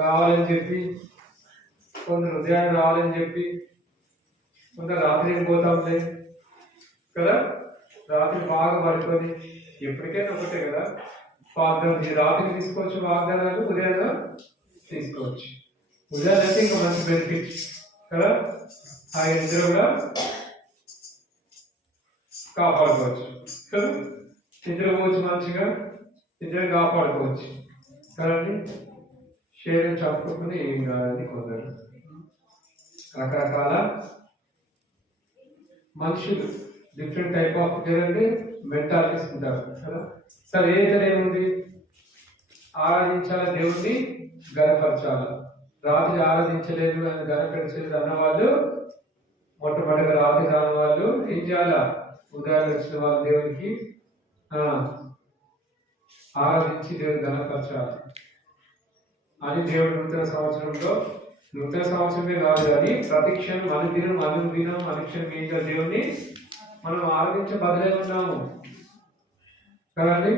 రావాలని చెప్పి, కొందరు ఉదయాన్ని రావాలని చెప్పి, కొందరు రాత్రి పోతాంలే కదా, రాత్రి బాగా పడుకొని ఎప్పటికైనా ఒకటే కదా. వాగ్దానం రాత్రి తీసుకోవచ్చు, వాగ్దానాలు ఉదయాన్ని తీసుకోవచ్చు. ఉదయాన్ని అయితే ఇంకా మంచి బెనిఫిట్ కదా, ఆ నిద్ర కూడా కాపాడుకోవచ్చు కదా, నిద్రపోవచ్చు, మంచిగా నిద్ర కాపాడుకోవచ్చు కదండి. శరీరం చంపుకుంటే ఏం కాదని కొందరు రకరకాల మనుషులు డిఫరెంట్ టైప్ ఆఫ్ కదండి మెంటాలిటీస్ ఉంటారు కదా. సరే ఏదైనా ఏముంది, ఆరాధించాల దేవుడిని గనపరచాల. రాత్రి ఆరాధించలేదు అని గనపరచలేదు అన్నవాళ్ళు మొట్టమొదటిగా రాత్రి రాని వాళ్ళు ఏం చేయాలా, ఉదయాన్ని వచ్చిన వాళ్ళు దేవుడికి ఆరాధించి దేవుడు గనపరచాలి అని దేవుడు నూతన సంవత్సరంలో, నూతన సంవత్సరమే కాదు కానీ ప్రతి క్షణం అనుదినం అనుక్షణం ఏం చేయాలి, దేవుడిని మనం ఆరాధించే బదిలే ఉన్నాము కదండి.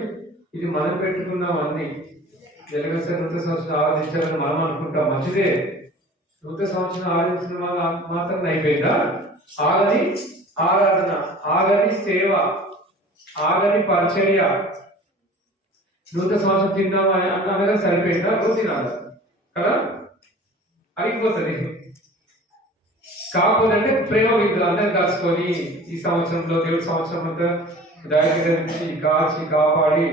ఇది మనం పెట్టుకున్నాం అన్ని. ఎలాగైతే నూతన సంవత్సరం ఆరాధించాలని మనం అనుకుంటాం, మంచిదే. నూతన సంవత్సరం ఆరాధించిన వాళ్ళు మాత్రం అయిపోయిందా? ఆగని ఆరాధన, ఆగని సేవ, ఆగని పరిచర్య. నూతన సంవత్సరం తిన్నామా అన్నగా సరిపోయిందా? రోజు తినాలి కదా, అయిపోతుంది. కాకపోతే అంటే ప్రేమ విధులు అందరం కాచుకొని ఈ సంవత్సరంలో దేవుడి సంవత్సరం అంతా దయచి కాచి కాపాడి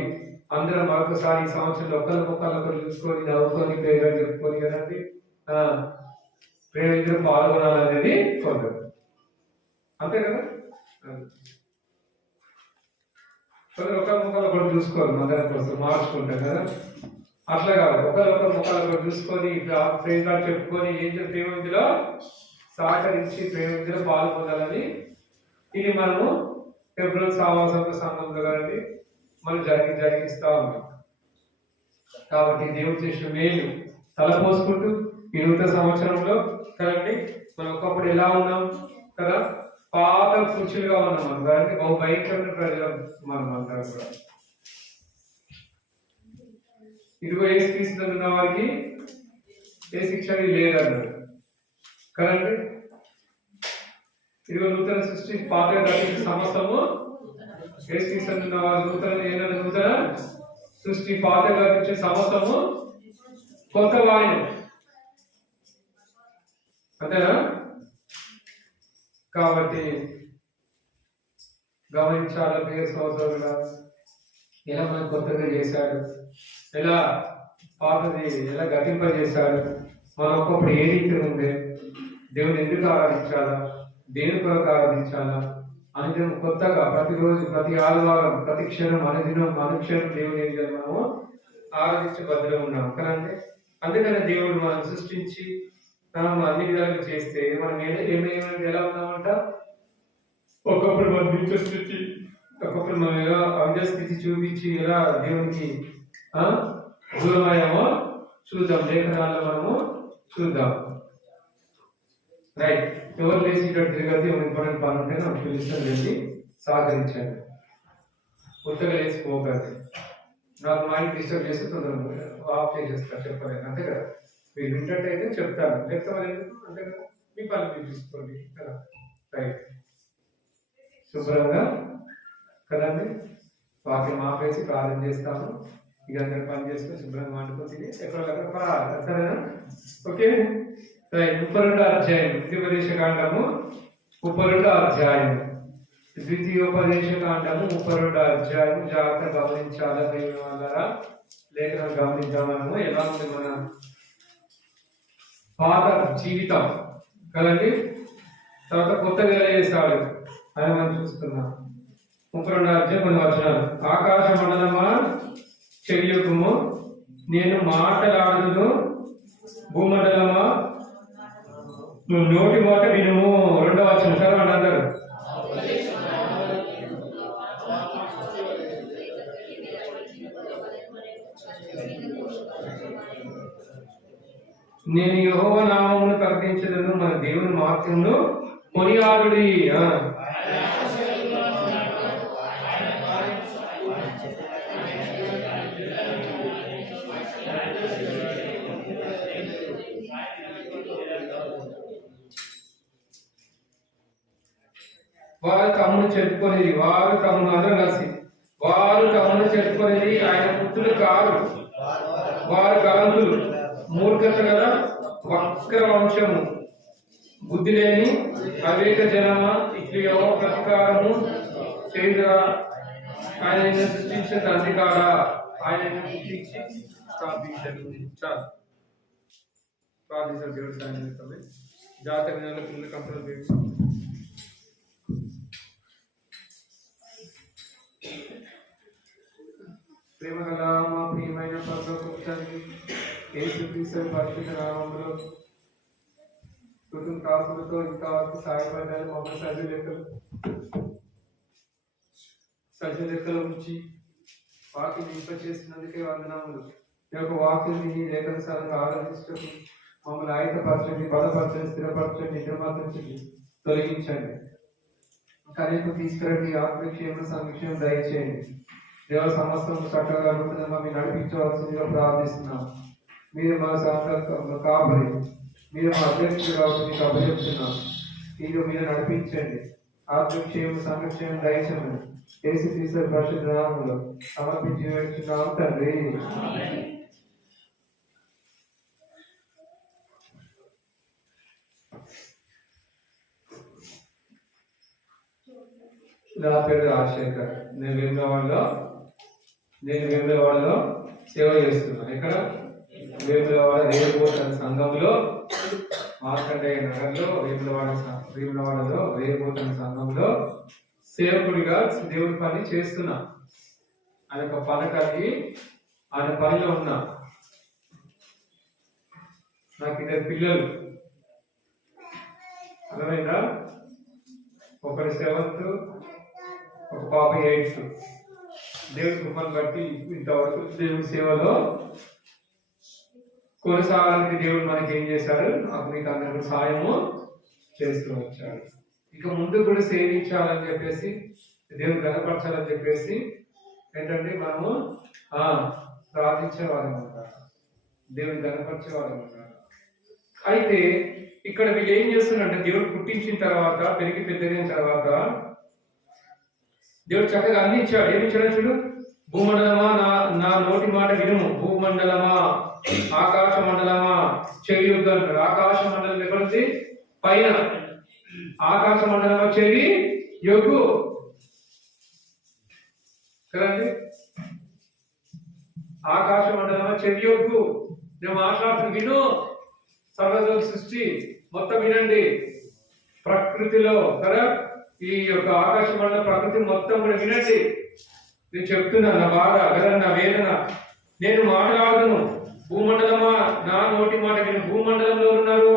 అందరం మరొకసారి ఈ సంవత్సరంలో ఒకరు చూసుకొని నవ్వుకొని పేరు చెప్పుకొని కదండి ప్రేమ విధులు పాల్గొనాలనేది కొందరు, అంతే కదా. ఒకరు చూసుకోరు, అందరం కోసం మార్చుకుంటాం కదా. అట్లా కాదు, ఒకరు చూసుకొని ప్రేమ చెప్పుకొని ఏం ప్రేమ విధిలో సహకరించి ప్రేమ విధిలో పాల్గొనాలని ఇది మనము ఫిబ్రవరి సంఘంలో కదండి మనం జరిగిస్తా ఉన్నాం. కాబట్టి దేవుడు చేసిన మేలు తలపోసుకుంటూ ఈ నూతన సంవత్సరంలో కదండి మనం ఒకప్పుడు ఎలా ఉన్నాం కదా, పాత పురుషులుగా ఉన్నాం మనం కదండి, బహు భయంకరమైన ప్రజలు మనం అంతా కూడా. ఇదిగో ఏ యేసుక్రీస్తులో ఉన్న వారికి ఏ శిక్ష లేదన్నారు కదండి. ఇదిగో నూతన సృష్టి పాత సమస్తము యేసుక్రీస్తులో ఉన్న వారు నూతన సృష్టి పాత గతించే సమస్తము కొత్త వాయు, అంతేనా. కాబట్టి గమనించాలి, ప్రియ సోదరులుగా ఎలా మనం కొత్తగా చేశాడు, ఎలా పాతది ఎలా గతింపజేశాడు, మనం ఒకప్పుడు ఏ రీతి ఉంది, దేవుని ఎందుకు ఆరాధించాలా, దేని కొరకు ఆరాధించాలా అని కొత్తగా ప్రతిరోజు ప్రతి ఆదివారం ప్రతి క్షణం అనుక్షణం దేవుని ఏం చేయాలి, మనము ఆరాధించే బదులు ఉన్నాం కదండి. అందుకనే దేవుడు మనం సృష్టించి మనం అన్ని విధాలుగా చేస్తే మనం ఏమైనా ఎలా ఉన్నామంట, ఒకప్పుడు మన నిత్య స్థితి, ఒకప్పుడు మనం ఎలా అవిధ స్థితి చూపించి ఎలా దేవునికి దూరమయ్యామో చూద్దాం, లేఖనాల్లో మనము చూద్దాం. రైట్, ఎవరు లేచి ఇక్కడ తిరగదు, ఎవరు ఇంపార్టెంట్ పని ఉంటే నాకు పిలుస్తాను, వెళ్ళి సహకరించండి. కొత్తగా లేచిపోకండి, నాకు మైండ్ డిస్టర్బ్ చేస్తే తొందరగా ఆఫ్ చేసేస్తారు, చెప్పలేదు అంతే కదా. మీరు వింటట్టయితే చెప్తాను, లేకపోతే మరి ఎందుకు అంతే కదా, మీ పని మీరు తీసుకోండి కదా. రైట్, శుభ్రంగా కదండి వాక్యం ఆపేసి ప్రార్థన చేస్తాము. ఇక అందరు పని చేసుకొని శుభ్రంగా వండుకొని ఎక్కడ సరేనా. Okay, right. 32వ అధ్యాయం ద్వితీయోపదేశకాండము 32వ అధ్యాయం ద్వితీయోపదేశకాండము 32వ అధ్యాయం జాగ్రత్త గమనించాలా దేవుని వాళ్ళ లేఖనం గమనిద్దామనము. ఎలా ఉంది మన పాత జీవితం కదండి, తర్వాత కొత్తగా చేశాడు అని మనం చూస్తున్నాం. 32వ అధ్యాయం కొన్ని వచనాలు. ఆకాశ మండలమా చెయ్యకుము, నేను మాటలాడును, భూమండలమా నువ్వు నోటి మాట వినుము. 2వ వచనం చదవండి అందరు. నేను యెహోవా నామమును ప్రకటించదను, మన దేవుని వాక్యమును కొనియాడుడి. వారు తమ్ముడు చెప్పుకునేది, వారు తమ్ముడు అందరూ కలిసి వారు తమ్ముడు చెప్పుకునేది ఆయన పుత్రులు కారు, వారు కలంతులు, మూర్ఖత గల వక్ర వంశము, బుద్ధి లేని అవేక జనమ, ఇట్లు ఎవరో ప్రతీకారము చేయుదురా. ఆయన సృష్టించిన తండ్రి కాడా, ఆయన పుట్టించి స్థాపించను. చాలు ప్రార్థించారు. దేవుడు సాయం చేస్తామే. జాతర నెల పిల్లలు కంపెనీ ప్రేమ గల మా ప్రియమైన పరలోకపు తండ్రి, యేసుక్రీస్తు పరిశుద్ధ నామములో కుటుంబ కాపులతో ఇంతవరకు సాయపడ్డారు. మమ్మల్ని సజ్జ లెక్కలు ఉంచి వాక్యం నింప చేసినందుకే వందనములు. ఈ యొక్క వాక్యాన్ని లేఖనసారంగా ఆరాధించటం మమ్మల్ని ఆయతపరచండి, బలపరచండి, స్థిరపరచండి, నిద్రమార్చండి, తొలగించండి. కనీసం తీసుకురండి, ఆత్మక్షేమ సంక్షేమం దయచేయండి. దేవ సమస్తం చక్కగా నూతనంగా మీరు నడిపించవలసిందిగా ప్రార్థిస్తున్నాం. మీరు మా కాపరి, మీరు మా అధ్యక్షుడు కాబట్టి మీకు అభ్యర్థిస్తున్నాం. మీరు నడిపించండి, ఆత్మక్షేమ సంక్షేమం దయచేయండి. యేసుక్రీస్తు పరిశుద్ధ నామములో సమర్పించి వేడుచున్నాం తండ్రి. నా పేరు రాజశేఖర్. నేను వేములవాడలో సేవ చేస్తున్నాను. ఇక్కడ వేములవాడ రేపుపోతున్న సంఘంలో, మార్కండేయ నగర్లో వేములవాడలో రేపుపోతున్న సంఘంలో సేవకుడిగా దేవుడి పని చేస్తున్నా. ఆయన ఒక పని కలిగి ఆయన పనిలో ఉన్నా. నాకు 2 పిల్లలు, అర్థమైందా? ఒకటి 7th, ఒక పాప 8th. దేవుడి కృపను బట్టి ఇంతవరకు దేవుడి సేవలో కొనసాగానికి దేవుడు మనకి ఏం చేశాడు, నాకు మీకు అందరికీ సాయము చేస్తూ వచ్చాడు. ఇక ముందు కూడా సేవించాలని చెప్పేసి, దేవుడు గణపరచాలని చెప్పేసి ఏంటంటే మనము ప్రార్థించేవారం ఉంటారు, దేవుడు గణపరిచేవారం ఉంటారు. అయితే ఇక్కడ వీళ్ళు ఏం చేస్తున్నారంటే, దేవుడు పుట్టించిన తర్వాత, పెరిగి పెద్దగిన తర్వాత దేవుడు చక్కగా అందించాడు. ఏమి ఇచ్చాడు చూడు. భూమండలమా నా నోటి మాట వినుము, భూమండలమా, ఆకాశ మండలమా చెవి యొగ్గు అంటాడు. ఆకాశ మండలం ఎక్కడుంది? పైన. ఆకాశ మండలమా చెవి యొగ్గు కదండి. ఆకాశ మండలమా చెవి యొగ్గు, నేను మాట్లాడుతున్న విను. సర్వజగ సృష్టి మొత్తం వినండి. ప్రకృతిలో కదా, ఈ యొక్క ఆకాశ మండల ప్రకృతి మొత్తం కూడా వినండి. నేను చెప్తున్నా నా బాధ కదా, నా వేదన. నేను మాట్లాడును. భూమండలమా నా నోటి మాట విను. భూమండలంలో ఉన్నారు,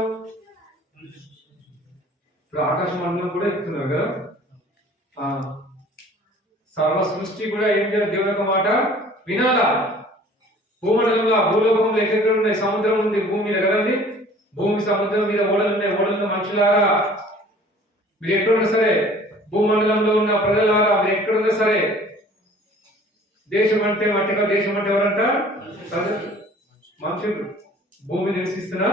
ఇప్పుడు ఆకాశ మండలం కూడా చెప్తున్నారు కదా. సర్వ సృష్టి కూడా ఏం చేయాలి? దేవుని యొక్క మాట వినాలా. భూమండలంలో, భూలోకంలో ఎక్కడెక్కడ ఉన్నాయి? సముద్రం ఉంది భూమి మీద కదండి. భూమి సముద్రం మీద ఓడలు ఉన్నాయి. ఓడల్లో మనుషులారా మీరు ఎక్కడున్నా సరే, భూమండలంలో ఉన్న ప్రజలారా మీరు ఎక్కడున్నా సరే, దేశం అంటే మట్టిగా, దేశం అంటే ఎవరంట? మనుషులు, భూమి నివసిస్తున్న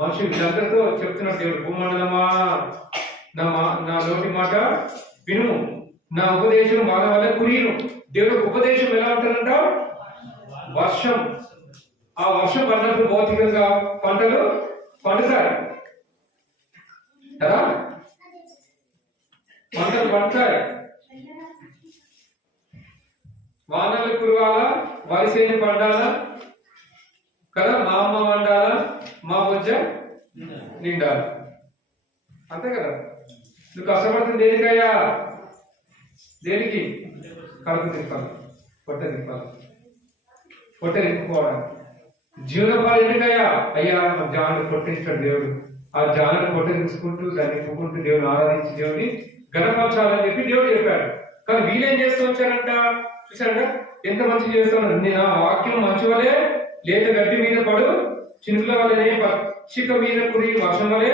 మనుషులు. వీళ్ళందరితో చెప్తున్నారు దేవుడు, భూమండలమా నా నోటి మాట విను, నా ఉపదేశం వాళ్ళ వల్ల కురియను. దేవుడు ఉపదేశం ఎలా ఉంటుందంట? వర్షం. ఆ వర్షం పడినప్పుడు భౌతికంగా పంటలు పండుతాయి కదా, పంటలు పండుతాయి. వానలు కురవాలా, వరిసేని పండాలా కదా, మా అమ్మ వండాలా, మా బొజ్జ నిండాలి. అంతే కదా. నువ్వు కష్టపడుతుంది దేనికయ్యా? దేనికి? కడుపు తిప్పాలి, పొట్ట తిప్పాలి, పొట్ట తిప్పుకోవడానికి. జీవనోపాధి ఎందుకయ్యా? అయ్యా జాను పొట్టించాడు దేవుడు. ఆ జాను పొట్ట తీసుకుంటూ దాన్ని తిప్పుకుంటూ దేవుని ఆరాధించి దేవుని గణపరచాలని చెప్పి దేవుడు చెప్పాడు. కానీ వీళ్ళేం చేస్తూ వచ్చారంట? చూసారా ఎంత మంచి చేస్తున్నారు. నేను ఆ వాక్యం మంచి వలే లేత గడ్డి మీద పడు, చినుకుల వల్లనే పచ్చిక మీద కురి వర్షం వలే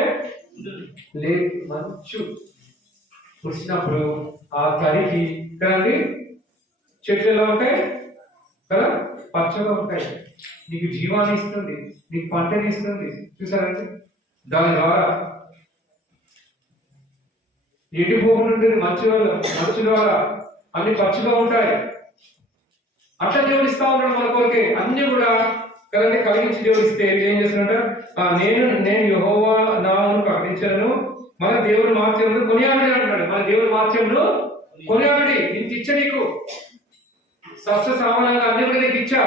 మంచు కురిసినప్పుడు ఆ తడికి కదండి చెట్లు ఎలా ఉంటాయి కదా, పచ్చగా ఉంటాయి. నీకు జీవాన్ని ఇస్తుంది, నీకు పంటని ఇస్తుంది. చూసారండి. దాని ద్వారా ఎండిపోకుండా మంచి వల్ల అన్ని పచ్చిగా ఉంటాయి. అట్లా దేవుడు ఇస్తా ఉన్నాడు మన కొరకే అన్ని కూడా కదండి. కలిగించి దేవుడు ఇస్తే ఏం చేస్తున్నాడు? నేను యెహోవా నామమును ప్రకటించను, మన దేవుని వాక్యమును కొనియాడని అంటున్నాడు. మన దేవుని వాక్యమును కొనియాడని. ఇంత ఇచ్చ నీకు సస్య సామాన్యంగా అన్ని కూడా నీకు ఇచ్చా,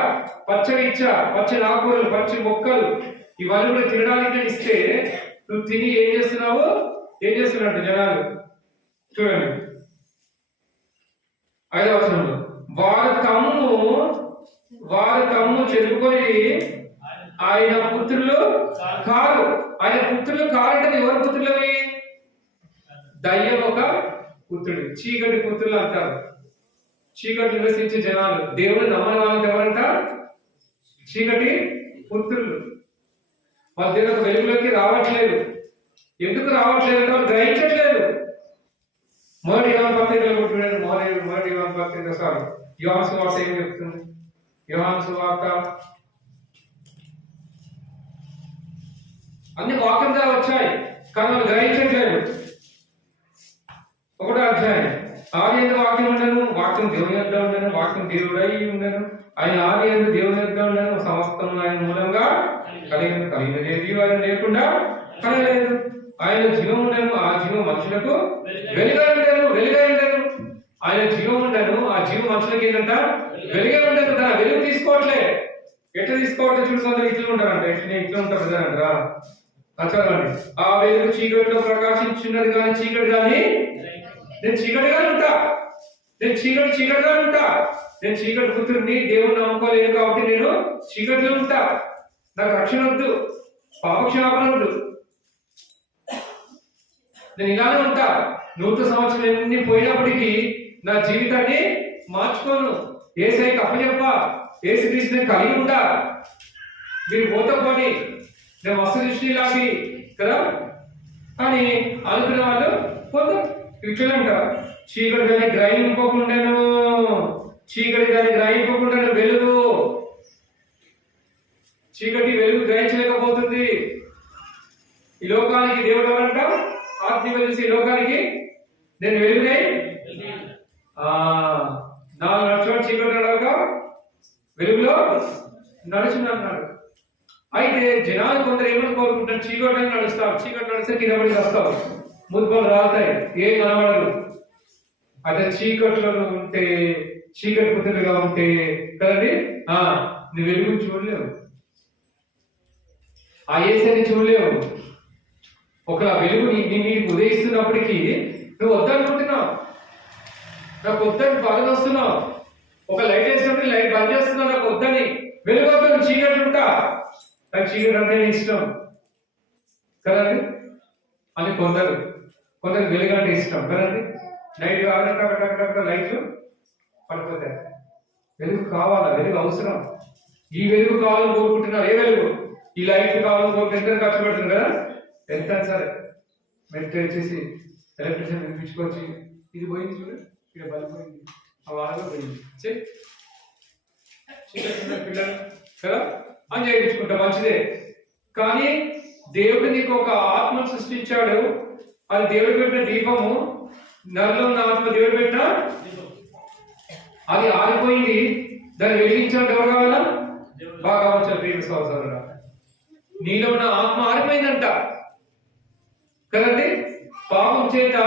పచ్చడి ఇచ్చా, పచ్చని ఆకుకూరలు, పచ్చి మొక్కలు ఇవన్నీ కూడా తినడానికి నేను ఇస్తే నువ్వు తిని ఏం చేస్తున్నాడు జనాలు? చూడండి 5వ వచనంలో, వారు తమ్ము చెప్పుకొని ఆయన పుత్రులు కారు. ఆయన పుత్రులు కారంటే ఎవరి పుత్రులవి? దయ్యం ఒక పుత్రుడు, చీకటి పుత్రులు అంటారు. చీకటి నివసించే జనాలు, దేవుడు నమ్మని వాళ్ళకి ఎవరంట? చీకటి పుత్రులు. వాళ్ళ దేవుడు వెలుగులోకి రావట్లేదు. ఎందుకు రావట్లేదు అంటే వాళ్ళు గ్రహించట్లేదు. మొదటి యోహాను పత్రికలో కొట్టుకున్నాడు. మొదటి యోహాను పత్రిక యోహాను సువార్త ఏం చెప్తుంది? యోహాను సువార్త అన్ని వాక్యం ద్వారా వచ్చాయి, కానీ వాళ్ళు గ్రహించట్లేదు. 1వ అధ్యాయం, ఆదియందు వాక్యం ఉండను, వాక్యం దేవుని యొద్ద ఉండను, వాక్యం దేవుడై ఉండను, ఆయన ఆదియందు దేవుని యొద్ద ఉండను, సమస్తం ఆయన మూలంగా కలిగినది వారిని లేకుండా కలగలేదు. ఆయన జీవం ఉండను, ఆ జీవం మనుషులకు వెలుగై ఉండను. ఆయన జీవం ఉండను, ఆ జీవం మనుషులకి ఏంటంట? వెలుగై ఉండను. తన వెలుగు తీసుకోవట్లే. ఎట్లా తీసుకోవట్లేదు? చూసుకుంటారు, ఇట్లా ఉంటారంట. ఇట్లా ఉంటారు కదంటారా? చదవండి. ఆ వెలుగు చీకటిలో ప్రకాశించున్నది కానీ చీకటి కానీ నేను చీకటిగానే ఉంటా. నేను చీకటి పుత్రుడిని, దేవుని నమ్ముకోలేదు కాబట్టి నేను చీకటిలో ఉంటా. నాకు రక్షణ వద్దు, పాపక్షమాపణ వద్దు. నేను ఇలానే ఉంటా. 100 సంవత్సరం ఎన్ని పోయినప్పటికీ నా జీవితాన్ని మార్చుకోను. యేసయ్యకి అప్పచెప్ప, యేసుక్రీస్తుని కలిగి ఉంటా. మీరు పోతపోని నేను వస్తు దృష్టి లాగి కదా అని అనుకునే వాళ్ళు పోతాం. ఇట్లంట, చీకటి దాన్ని గ్రహింపకుండాను వెలుగు, చీకటి వెలుగు గ్రహించలేకపోతుంది. ఈ లోకానికి దేవుడు ఎవరంట? ఆత్మ వెలిసి ఈ లోకానికి నేను వెలుగునే. 4 నడుచుకొని చీకటి నడవక వెలుగులో నడుచున్నాడు. అయితే జనాలు కొందరు ఏమని కోరుకుంటారు? చీకటి నడుస్తావు, చీకటి నడిస్తే కింద పడి వస్తావు, ముద్దులు రాలుతాయి, ఏం కనబడదు. అదే చీకట్లో ఉంటే, చీకటి పుత్రులుగా ఉంటే కదండి, నువ్వు వెలుగు చూడలేవు, ఆ యేసుని చూడలేవు. ఒక వెలుగు నీకు ఉదయిస్తున్నప్పటికీ నువ్వు వద్దనుకుంటున్నావు, నాకు వద్దని బాధ వస్తున్నావు. ఒక లైట్ వేసినప్పుడు లైట్ బంద్ చేస్తున్నావు, నాకు వద్దని. వెలుగు వద్ద చీకటి ఉంటా, నాకు చీకటి అంటే ఇష్టం కదండి అని కొందరు వెలుగు అంటే ఇష్టం కదండి. నైట్ కావాలంటే లైట్లు పడిపోతాయి. వెలుగు కావాలా? వెలుగు అవసరం. ఈ వెలుగు కావాలని కోరుకుంటున్నారు. ఏ వెలుగు? ఈ లైట్లు కావాలని కోరుకుంటే ఎంత ఖర్చు పెడుతుంది కదా, ఎంత సరే మెడిటేట్ చేసి ఎలక్ట్రిషియన్ వినిపించుకొచ్చి ఇది పోయింది చూడు, ఇక్కడ బల్బ్ పోయింది, ఆ వారంలో పోయింది పిల్లలు కదా అని చేయించుకుంటా, మంచిదే. కానీ దేవుడు నీకు ఒక ఆత్మను సృష్టించాడు. అది దేవుడు పెట్టిన దీపము. నరలో ఉన్న ఆత్మ దేవుడు పెట్టిన, అది ఆరిపోయింది. దాన్ని వెలిగించాలంటే ఎవరు కావాలా? బాగా వచ్చారు ప్రియ సహోదరుడా. నీలో ఉన్న ఆత్మ ఆరిపోయిందంట కదండి. పాపం చేత,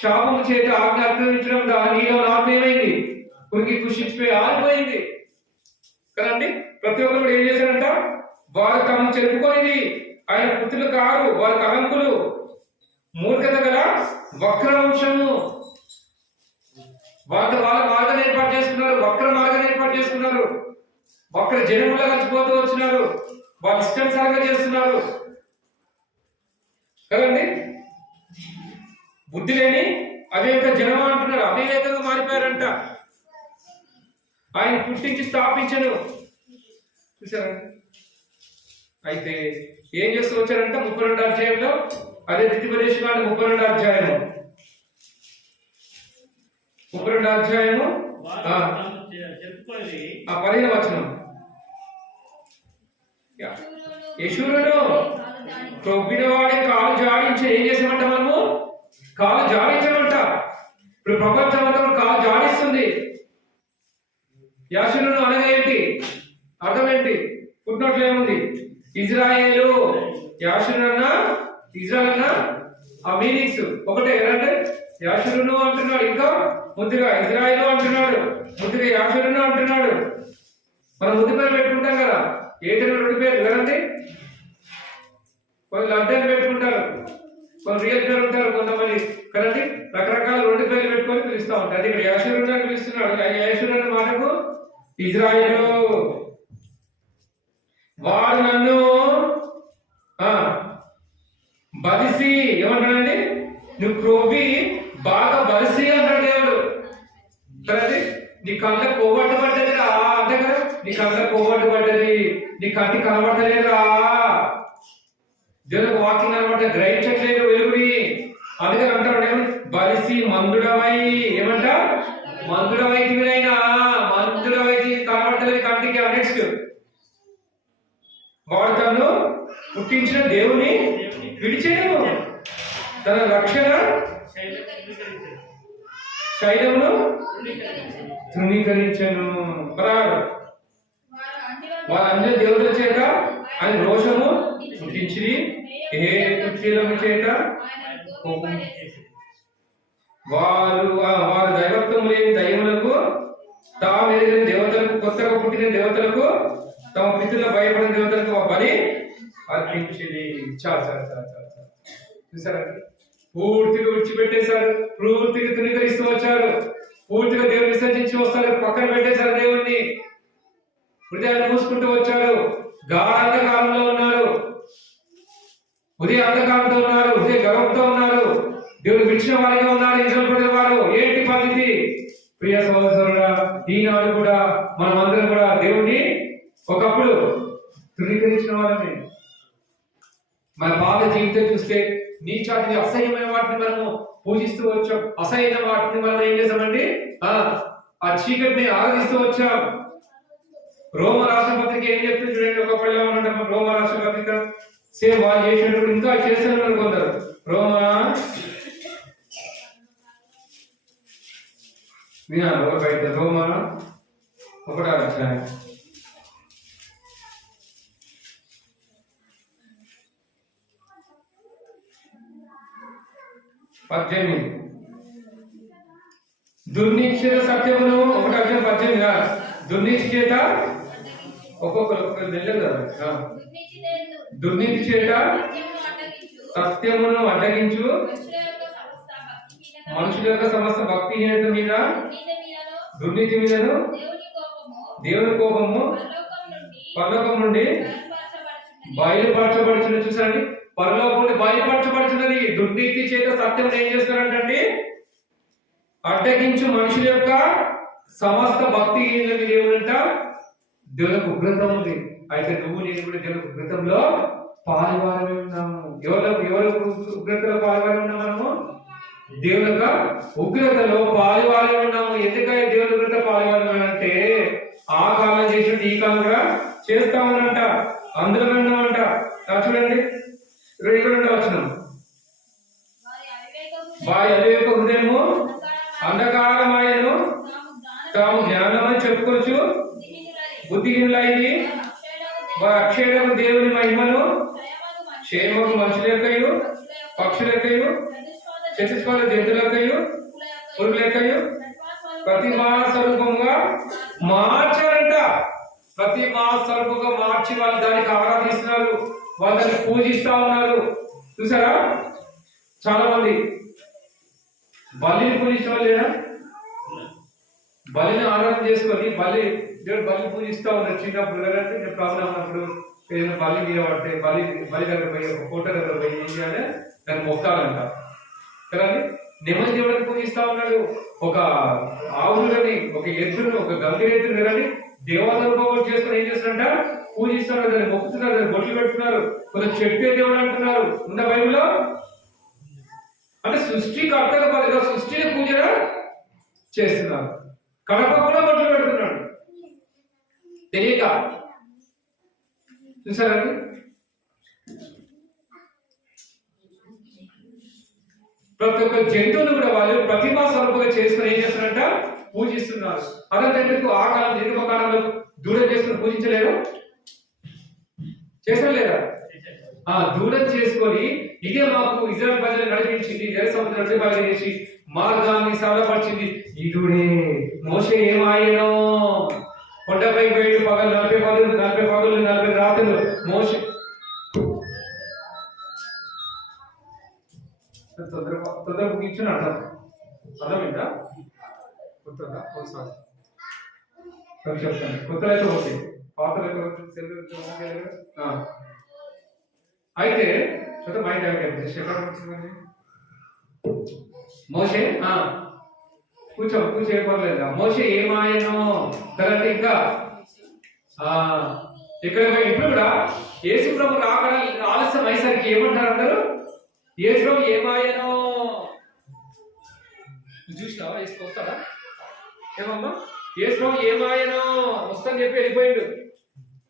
శాపం చేత ఆజ్ఞ అతిక్రమించడం నీలో ఉన్న ఆత్మ ఏమైంది? కురికి కృషించిపోయి ఆరిపోయింది కదండి. ప్రతి ఒక్కరు ఏం చేశారంట? వారు తమను చెప్పుకొని ఆయన పుత్రులు కారు, వారు కలంకులు, మూర్ఖత గల వక్రవంశము. వాళ్ళ మార్గాన్ని ఏర్పాటు చేసుకున్నారు, వక్ర మార్గాన్ని ఏర్పాటు చేసుకున్నారు. వక్ర జనములా కలిసిపోతూ వచ్చినారు, వాళ్ళు ఇష్టానుసారంగా చేస్తున్నారు కదండి. బుద్ధి లేని అవివేక జనమ అంటున్నారు, అవివేకంగా మారిపోయారంట. ఆయన పుట్టించి స్థాపించను చూసారండి. అయితే ఏం చేస్తూ వచ్చారంట? 32 అధ్యాయంలో, అదే ద్వితీయోపదేశకాండం 32 అధ్యాయము 15వ వచనం. యశూరును క్రొవ్విన వాడి కాలు జాడించి ఏం చేసామంట? మనము కాలు జాడించమంట. ఇప్పుడు ప్రపంచం అంతా కాలు జాడిస్తుంది. యాషరును అనగా ఏంటి, అర్థం ఏంటి? పుట్టినట్లు ఏముంది? ఇజ్రాయేలు. యాషరు అన్నా ఇజ్రాయల్ అన్నా ఆ మీనింగ్స్ ఒకటే కదంటే. యాషరును అంటున్నాడు, ఇంకా ముద్దుగా ఇజ్రాయేలు అంటున్నాడు, ముద్దుగా యాషరును అంటున్నాడు. మనం ముద్దు పేరు పెట్టుకుంటాం కదా, ఏదైనా 2 పేర్లు కదండి. కొన్ని అర్థాలు పెట్టుకుంటారు, కొన్ని రియల్ పేరు ఉంటారు కొంతమంది కదండి. రకరకాల 2 పేర్లు పెట్టుకొని పిలుస్తూ ఉంటారు. ఇక్కడ యాషరును అని పిలుస్తున్నాడు. యాషరు అనే మాటకు ఇజ్రాయేలు. వాడు నన్ను బలిసి ఏమంటాడండి, నువ్వు క్రొవ్వి బాగా బలిసి అంటాడు దేవుడు. కదండి. నీ కళ్ళ కొవ్వట్టు పడ్డదిరా అంటే కదా, నీ కళ్ళ కొవ్వట్టు పడ్డది, నీ కంటి కనబడలేదురా. దేవునికి వాక్యం కనబడ్డ గ్రహించట్లేదు వెలుగుని. అందుకని అంటాడు ఏమని, బలిసి మందుడవై. ఏమంట? మందుడవై తినైనా మందుడవై కనబడతలేదు కంటికి. నెక్స్ట్, వాడు తను పుట్టించిన దేవుని విడిచేను, తన రక్షణ శైలమును తృణీకరించను. వాళ్ళందరి దేవుల చేత ఆయన రోషము పుట్టించి ఏ కుక్షీలము చేత వారు దైవత్వం లేని దైవములకు, తాము ఎదిగిన దేవతలకు, కొత్తగా పుట్టిన దేవతలకు, తమ పితృల భయపడిన దేవతలకు బలి అర్పించింది. చాలా చాలా చాలా చాలా చాలా చూసారా? పూర్తిగా విడిచిపెట్టేశారు, పూర్తిగా తృణీకరిస్తూ వచ్చారు, పూర్తిగా దేవుని విసర్జించి వస్తారు, పక్కన పెట్టేశారు దేవుణ్ణి, హృదయాన్ని మూసుకుంటూ వచ్చారు. గాఢంధకారంలో ఉన్నారు, ఉదయ అంధకారంతో ఉన్నారు, ఉదయ గర్వంతో ఉన్నారు, దేవుడు విడిచిన వారిగా ఉన్నారు ఇజ్రాయేలు వారు. ఏంటి పరిస్థితి? ప్రియ సహోదరుడా, ఈనాడు కూడా మనం అందరం కూడా దేవుణ్ణి ఒకప్పుడు తృణీకరించిన వాళ్ళని. మన పాత జీవితం చూస్తే నీచాటిని, అసహ్యమైన వాటిని మనము పూజిస్తూ వచ్చాం. అసహ్యమైన వాటిని మనం ఏం చేసామండి, ఆ చీకటిని ఆరాధిస్తూ వచ్చాం. రోమ రాష్ట్ర పత్రిక ఏం చెప్తుంది చూడండి. ఒకప్పుడు మనం రోమ రాష్ట్ర పత్రిక సేమ్ వాళ్ళు చేసినప్పుడు ఇంకా చేస్తాను అనుకున్నారు. రోమ 1వ అధ్యాయం 18. దుర్నీతి సత్యమును 1వ అధ్యాయం 18. దుర్నీతి చేత ఒక్కొక్కరు నెల్లదు కదా. దుర్నీతి చేత సత్యమును అడ్డగించు మనుషుల యొక్క సమస్త భక్తిహీనత మీద, దుర్నీతి మీదను దేవుని కోపము పరలోకం నుండి బయలుపరచబడుచున్నది. చూసారండి, పరలోకం నుండి బయలుపరచబడుచున్నది. దుర్నీతి చేత సత్యం ఏం చేస్తారంటే అడ్డగించు మనుషుల యొక్క సమస్త భక్తిహీనత మీద ఏమంట, దేవునికి ఉగ్రత ఉంది. అయితే నువ్వు నేను కూడా దేవునికి ఉగ్రతంలో పాలువారమే ఉన్నాము. ఎవరు ఉగ్రతలో పాలువారి ఉన్నాము? మనము దేవుని యొక్క ఉగ్రతలో పాలువారి ఉన్నాము. ఎందుకంటే దేవుని ఉగ్రత పాలువారి అంటే ఆ కాలం చేసినట్టు ఈ కాలం కూడా చేస్తామనంట, అందులో ఉన్నామంట. చూడండి 22వ వచనం, వారి అవివేక హృదయము అంధకారమాయను, తాము జ్ఞానమని చెప్పుకోవచ్చు బుద్ధిహీనులైంది. వారి అక్షయము దేవుని మహిమను క్షేమము మనుషులెక్కయు పక్షులెక్కయు చతుష్పాద జంతువులెక్కయు పురుగులెక్కయు ప్రతిమా స్వరూపంగా మార్చారంట. ప్రతిమా స్వరూపంగా మార్చి వాళ్ళు దానికి ఆరాధిస్తున్నారు, వాళ్ళు దాన్ని పూజిస్తా ఉన్నారు. చూసారా, చాలా మంది బలిని పూజించడం లేదా, బలిని ఆరాధన చేసుకొని బలి పూజిస్తా ఉన్నారు. చిన్నప్పుడు కదంటే నేను ప్రాబ్లం ఉన్నప్పుడు ఏదైనా బలి మీద పడితే బలి దగ్గర పోయి ఒక ఫోటో దగ్గర పోయి ఏం చేయాలి, దాన్ని మొక్కాలంట కదండి. నెమ్మది దేవుడిని పూజిస్తా ఉన్నాడు. ఒక ఆవులని, ఒక ఎద్దును, ఒక గంగిరెద్దును కదండి దేవతారూపం చేసుకుని ఏం చేస్తారంట, పూజిస్తున్నారు, దాన్ని మొక్కుతున్నారు, దాన్ని బొట్లు పెడుతున్నారు. కొంచెం చెప్పే దేవుడు అంటున్నారు. ఉన్న బైబిల్లో అంటే సృష్టికర్తగా బదులుగా సృష్టిని పూజన చేస్తున్నారు. కడప కూడా బొట్లు పెడుతున్నాడు తెలియక. చూసారండి, ప్రతి ఒక్క జంతువును కూడా వాళ్ళు ప్రతిమా స్వరూపంగా చేసుకుని ఏం చేస్తున్నారంట, పూజిస్తున్నారు. అదంతకు ఆ కాలం దీర్ఘకాలంలో దూరం చేసుకుని పూజించలేరు, చేశారు లేదా? దూరం చేసుకొని ఇదే మాకు ఇజ్రాయెల్ ప్రజలు నడిపించింది, ఎర్ర సముద్రం చేసి మార్గాన్ని సరళపరిచింది. ఇదుడే మోషే ఏమాయనో, కొండపై పోయి పగలు 40 పగలు 40 రాత్రులు మోషే తొందర ముగించుని అర్థం అర్థమైందా? కొత్తగా ఒకసారి చెప్తాను. కొత్తలు అయితే ఓకే, పాతలు అయితే మైండ్ మోషే కూర్చో పర్లేదా? మోషే ఏమాయనో కదండి. ఇంకా ఇక్కడ ఇప్పుడు కూడా యేసు ప్రభు రాకడ ఆలస్యం అయ్యేసరికి ఏమంటారు అందరూ? యేసు ప్రభు ఏమాయనో చూసినావా? వస్తాడా? ఏమమ్మా? యేసు ప్రభు ఏమాయనో వస్తాను చెప్పి వెళ్ళిపోయాడు.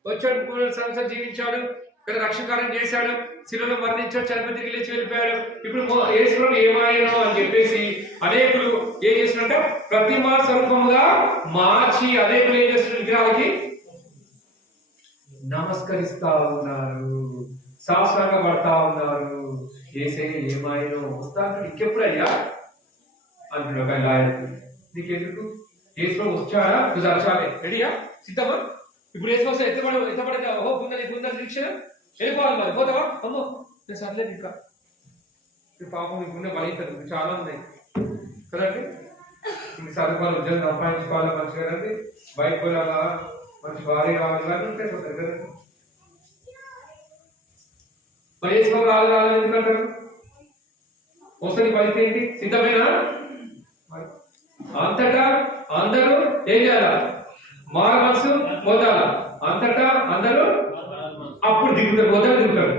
వచ్చాడు, 3 సంవత్సరాలు జీవించాడు, ఇక్కడ రక్షకారం చేశాడు, శిలువలో మరణించాడు, చనిపోయి తిరిగి లేచి వెళ్ళిపోయాడు. ఇప్పుడు యేసు ప్రభు ఏమాయనో అని చెప్పేసి అనేకులు ఏం చేస్తున్నారంటే ప్రతిమా స్వరూపముగా మార్చి అనేకులు ఏం చేస్తున్నారు, విగ్రహాలకి నమస్కరిస్తా ఉన్నారు, సాష్టాంగ పడతా ఉన్నారు. యేసయ్య ఏమాయనో వస్తాను ఇంకెప్పుడయ్యా అంటున్నాడు ఒక లాయర్. నీకెందుకు? యేసు ప్రభు వచ్చాడా? నువ్వు దర్శాలే రెడీయా, సిద్ధమా? ఇప్పుడు యేసు వస్తే ఎత్తపడక ఓహో గుందా దీక్ష వెళ్ళిపోవాలి. మరి పోతావా? అమ్మో నేను సర్లేదు, ఇంకా పాపం నీకున్న బలహీనతలు చాలా ఉన్నాయి కదండి. ఇంక చదువుకోవాలి, ఉద్యోగం సంపాదించుకోవాలి, మంచిగా కదండి, బయటకు వెళ్ళాలా, మంచి భార్య కావాలి, ఇవన్నీ ఉంటాయి పోతాయి కదండి. మరి వేసుకో రాలేదు ఎందుకంటారు? వస్తే నీ పరిస్థితి ఏంటి? సిద్ధమేనా? అంతటా అందరూ ఏం చేయాలా? మారు మనసు పొందాలా. అంతటా అందరూ అప్పుడు దిగుతాడు, మొదలు దిగుతాడు.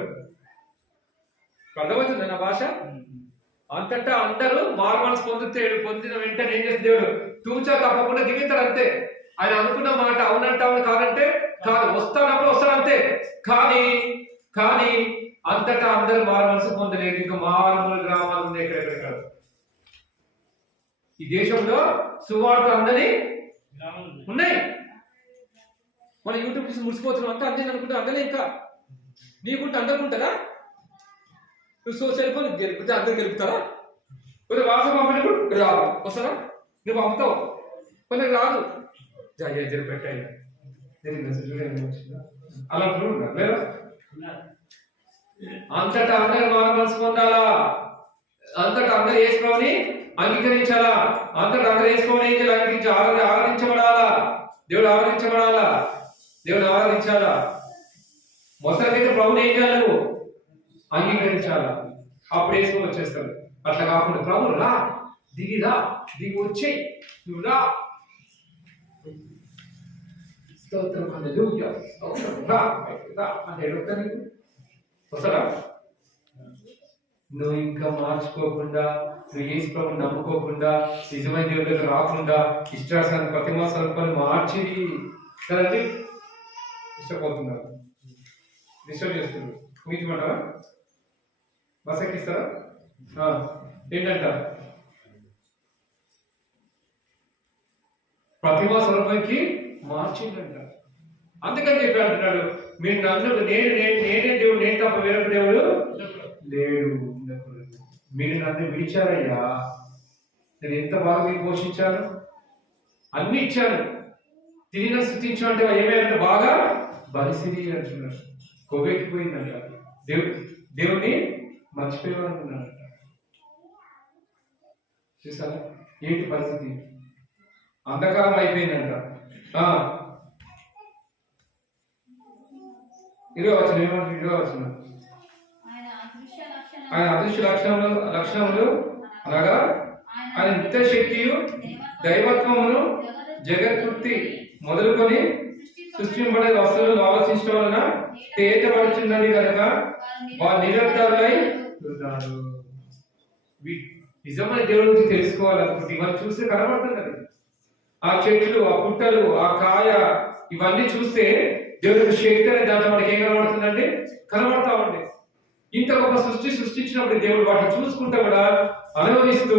అర్థమవుతుంది నా భాష? అంతటా అందరూ మారు మనసు పొందిన వెంటనే ఏం చేస్తే దేవుడు తూచా తప్పకుండా దిగుతాడు అంతే. ఆయన అనుకున్న మాట అవునంటావు కాదంటే కాదు, వస్తానప్పుడు వస్తాడు అంతే. కానీ అంతటా అందరూ మారు మనసు పొందలేదు. ఇంకా మారుమూల గ్రామాలు ఉన్నాయి ఎక్కడెక్కడ. ఈ దేశంలో సువార్త అందని ఉన్నాయి. మన యూట్యూబ్ చూసి మురిసిపోతున్నాం అంతా అందని అనుకుంటా అందలే. ఇంకా నీకుంటే అందరుకుంటారా? నువ్వు సెల్ ఫోన్ గెలుపుతా అందరు గెలుపుతారా? కొంచెం వాట్సాప్ పంపినప్పుడు రాదు, వస్తారా? నువ్వు పంపుతావు, కొందరు రాదు. జరి పెట్టాయి అలా లేదా? అంతటా అందరు మారు మనసు పొందాలా. అంతటా అందరు యేసుని అంగీకరించాలా. అంతటా అందరు యేసుని ఆరాధించబడాలా. దేవుడు ఆరాధించాలా. మొత్తానికి ప్రభుని ఏం చేయాలి? నువ్వు అంగీకరించాలా. అప్పుడు యేసు వచ్చేస్తాడు. అట్లా కాకుండా ప్రభు రా, దిగి వచ్చేయి, నువ్వు రా, స్తోత్రం హల్లెలూయా అంటే ఎడుగుతాను వస్తాడా? నువ్వు ఇంకా మార్చుకోకుండా, నువ్వు యేసు ప్రభుని నమ్ముకోకుండా, నిజమైన దేవుడి దగ్గర రాకుండా ఇష్టాసాన్ని ప్రతిమా స్వరూపాన్ని మార్చి కదండి ఇష్టపోతున్నారు, డిస్టర్బ్ చేస్తున్నారు. ఊహించమంటారా? బస్ ఎక్కిస్తారా? ఏంటంట ప్రతిమా స్వరూపానికి మార్చిందంట. అందుకని చెప్పి అంటున్నాడు, మీరు నన్ను నేనే దేవుడు, నేను తప్ప వేరొక దేవుడు లేడు. మీరు నన్ను విడిచారయ్యా. నేను ఎంత బాగా మీకు పోషించాను, అన్ని ఇచ్చాను, తిరిగి సృష్టించు అంటే ఏమైనా బాగా బలిసిరి అంటున్నాడు. కొవ్వెక్కిపోయిందంట. దేవుడిని మర్చిపోయామనుకున్నాడంట. చూసారా ఏంటి పరిస్థితి? అంధకారం అయిపోయిందంట. 20 వచనం ఏమంటారు? 20 వచనం ఆయన అదృశ్య లక్షణములు అనగా ఆయన నిత్య శక్తియు దైవత్వమును జగత్కృతి మొదలుకొని సృష్టింపబడే వస్తువులను ఆలోచించడం వలన తేటపడుచున్నది కనుక వారు నిరర్థులై ఉన్నారు. నిజమైన దేవుడి గురించి తెలుసుకోవాలనుకుంటే ఇవన్నీ చూస్తే కనబడుతున్నది. ఆ చెట్లు, ఆ పుట్టలు, ఆ కాయ, ఇవన్నీ చూస్తే దేవుడి శక్తి అనే దాంట్లో మనకి ఏం కనబడుతుందండి? కనబడతా ఉంది. ఇంత గొప్ప సృష్టించినప్పుడు దేవుడు వాటిని చూసుకుంటే కూడా అనుభవిస్తూ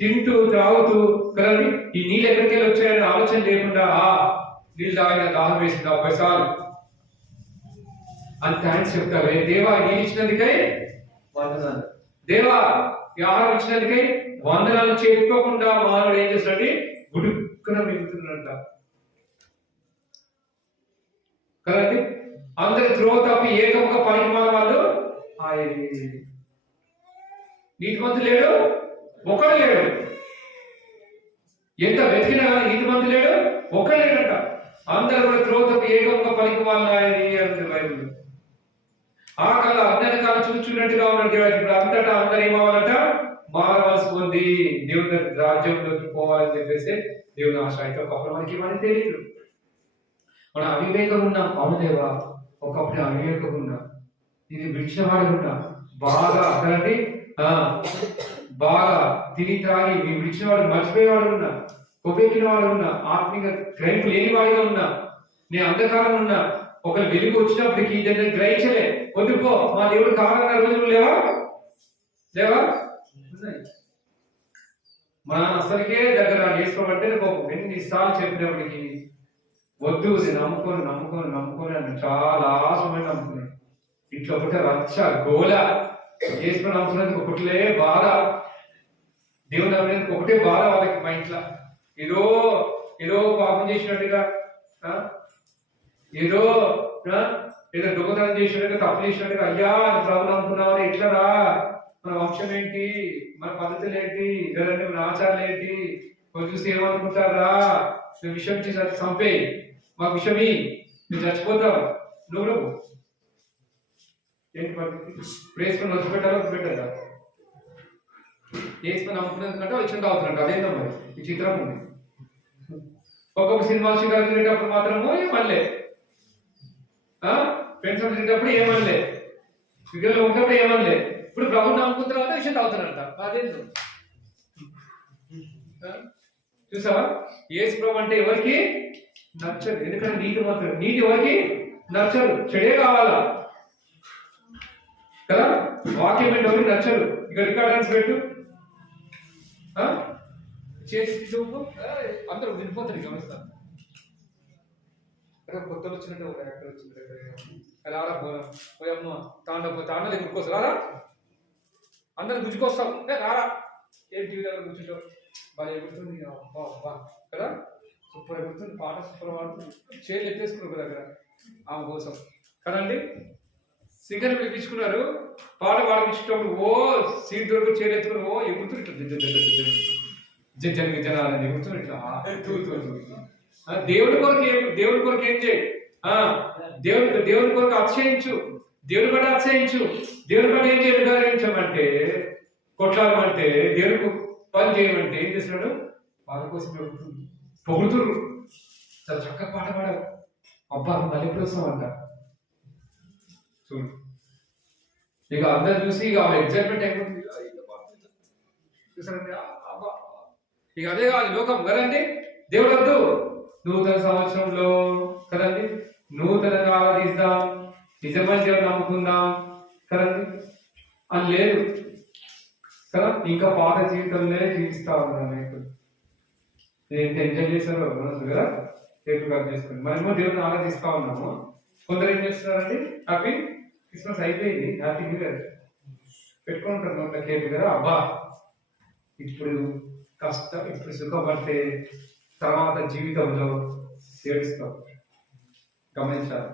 తింటూ త్రాగుతూ కదండి ఈ నీళ్ళు ఎక్కడికి వెళ్ళి వచ్చాయని ఆలోచన లేకుండా నీళ్ళు తాగిన దాహం వేసింది 50 సార్లు అని థ్యాంక్స్ చెప్తారు. దేవా నీళ్ళు ఇచ్చినందుకై వందనాలు, దేవా ఈ ఆహారం ఇచ్చినందుకై వందనాలు చెప్పుకోకుండా మానవుడు ఏం చేస్తాడు? గుడుక్కున మిగులుతున్నట్ట కదండి. అందరి త్రో తప్పి ఏకముగా పనికిమాల వాళ్ళు నీతిమంతుడు లేడు, ఒక్కడు లేడు. ఎంత వెతికినా కానీ నీతిమంతుడు లేడు, ఒక్కడు లేడంట. అందరూ కూడా త్రో తప్పి ఏకముగా పనికిమాల అంటే బైబిల్. ఆ కళ అందరి కాలం చూచున్నట్టుగా ఉన్నాడు దేవుడు. ఇప్పుడు అంతటా అందరు ఏమవ్వాలంట? మారవలసి ఉంది, దేవుని రాజ్యంలోకి పోవాలని చెప్పేసి దేవుని ఆశ. అయితే ఒకప్పుడు మనకి ఇవన్నీ తెలియదు, మనం అవివేకం ఉన్నాం. అవుదేవా ఒకప్పుడు అవివేకం ఉన్నా, ఇది విడిచినవాడు ఉన్నా, బాగా అక్కడండి బాగా తిని త్రాగి మీ విడిచినవాడు మర్చిపోయేవాడు ఉన్నా, కొబ్బెక్కిన వాడు ఉన్నా, ఆత్మీయ గ్రహింపు లేని వాడిగా ఉన్నా, నేను అంధకారం ఉన్నా. ఒకరు వెలుగు వచ్చినప్పటికీ దాన్ని గ్రహించలే, వద్దుపో మా దేవుడు కావాలన్న రోజులు లేవా లేవా? మన అసలుకే దగ్గర చేసుకోమంటే ఎన్నిసార్లు చెప్పినప్పటికీ వద్దు, నేను నమ్ముకొని నమ్ముకొని నమ్ముకొని అని చాలా ఆశమైన నమ్ముకున్నాను. ఇట్లా ఒకటే రచ్చ గోల చేసుకుని నమ్ముకున్నందుకు ఒకటిలే బాధ, దేవుడు నమ్మినందుకు ఒకటే బాధ వాళ్ళకి. మా ఇంట్లో ఏదో ఏదో పాపం చేసినట్టుగా, ఏదో ఏదో దొంగతనం చేసినట్టుగా, తప్పు చేసినట్టుగా, అయ్యా ప్రభు నమ్ముకున్నామని ఎట్లరా, మన వంశం ఏంటి, మన పద్ధతులు ఏంటి, కదండి మన ఆచారాలు ఏంటి, కొంచెం చూసి ఏమనుకుంటారా, నువ్వు విషయం చేసి చంపే, మాకు విషయమి, నువ్వు చచ్చిపోతావు, నువ్వు ఏంటి పద్ధతి? ఇప్పుడు వేసుకొని వదిలిపెట్టాలో వదిలిపెట్టదా? వేసుకొని నమ్ముకునేందుకంటే వచ్చిన అవుతున్నట్టు అదేందో మరి ఈ చిత్రం ఉంది. ఒక్కొక్క సినిమా షికారు తినేటప్పుడు మాత్రము ఏమనలే, ఫ్రెండ్స్ తినేటప్పుడు ఏమనలే, ఫిగర్లో ఉన్నప్పుడు ఏమనలే. ఇప్పుడు ప్రభు నమ్ముకున్న తర్వాత విషయం అవుతున్నట్ట అదేందో చూసావా? యేసు ప్రభు అంటే ఎవరికి నచ్చదు, ఎందుకంటే నీతి మాత్రం. నీతి ఎవరికి నచ్చదు, చెడే కావాలా కదా. వాక్యం అంటే ఎవరికి నచ్చదు. ఇక్కడ రికార్డెన్స్ పెట్టు, చేసి చూపు, అందరూ వినిపోతారు, గమనిస్తాను. కొత్తలు వచ్చినట్టు ఒక యాక్టర్ వచ్చినట్టు అలా పోయమ్మ తాండ దగ్గర కూర్చోసు రారా, అందరు గుజ్జుకొస్తాం రారా, ఏం టీవీ దగ్గర కూర్చుంటావు, బాగా ఎగురుతుంది కదా, సూపర్ ఎగురుతుంది, పాట సూపర్ పాడుతుంది, చేతులు ఎత్తేసుకున్నారు దగ్గర ఆమె కోసం కదండి. సింగర్ పిలిపించుకున్నారు, పాట పాడిపించేటప్పుడు ఓ సీట్ దొరికి చేతులు ఎత్తుకుని ఓ ఎగురుతుంది, ఇట్లా జనాలని ఎగురుతుంది, ఇట్లా దేవుడి కొరకు ఏం చేయి, దేవుడి కొరకు అతిశయించు, దేవుడి పట్ల అతిశయించు, దేవుడి పట్ల ఏం చేయాలి గౌరవించమంటే, కొట్లాడమంటే, దేవుడికి పని చేయమంటే ఏం చేస్తున్నాడు? వాళ్ళ కోసం పొగుడుతురు, చాలా చక్కగా పాట పాడారు, అబ్బా మళ్ళీ ఎప్పుడు వస్తాం అంట చూడు. ఇక అందరు చూసి ఇక ఎగ్జైట్మెంట్ అయిపోతుంది చూసారండి. ఇక అదే కాదు లోకం కదండి. దేవుడు వద్దు, నూతన సంవత్సరంలో కదండి నూతనంగా ఆరాధిస్తాం, నిజమైన దేవుడు నమ్ముకుందాం కదండి అని లేదు కదా. ఇంకా పాత జీవితంలో జీవిస్తా ఉన్నాం. నేను ఎంజాయ్ చేశారో మనసు కదా, కేక్ కట్ చేసుకుని మనమేమో దేవుడిని ఆరాధిస్తా ఉన్నాము. కొందరు ఏం చేస్తున్నారండి, హ్యాపీ క్రిస్మస్ అయిపోయింది, హ్యాపీ న్యూ ఇయర్ పెట్టుకుంటారు నోట్ల కేక్ కదా. అబ్బా ఇప్పుడు కష్టం, ఇప్పుడు సుఖపడితే తర్వాత జీవితంలో ఏడుస్తాం. గమనించాలి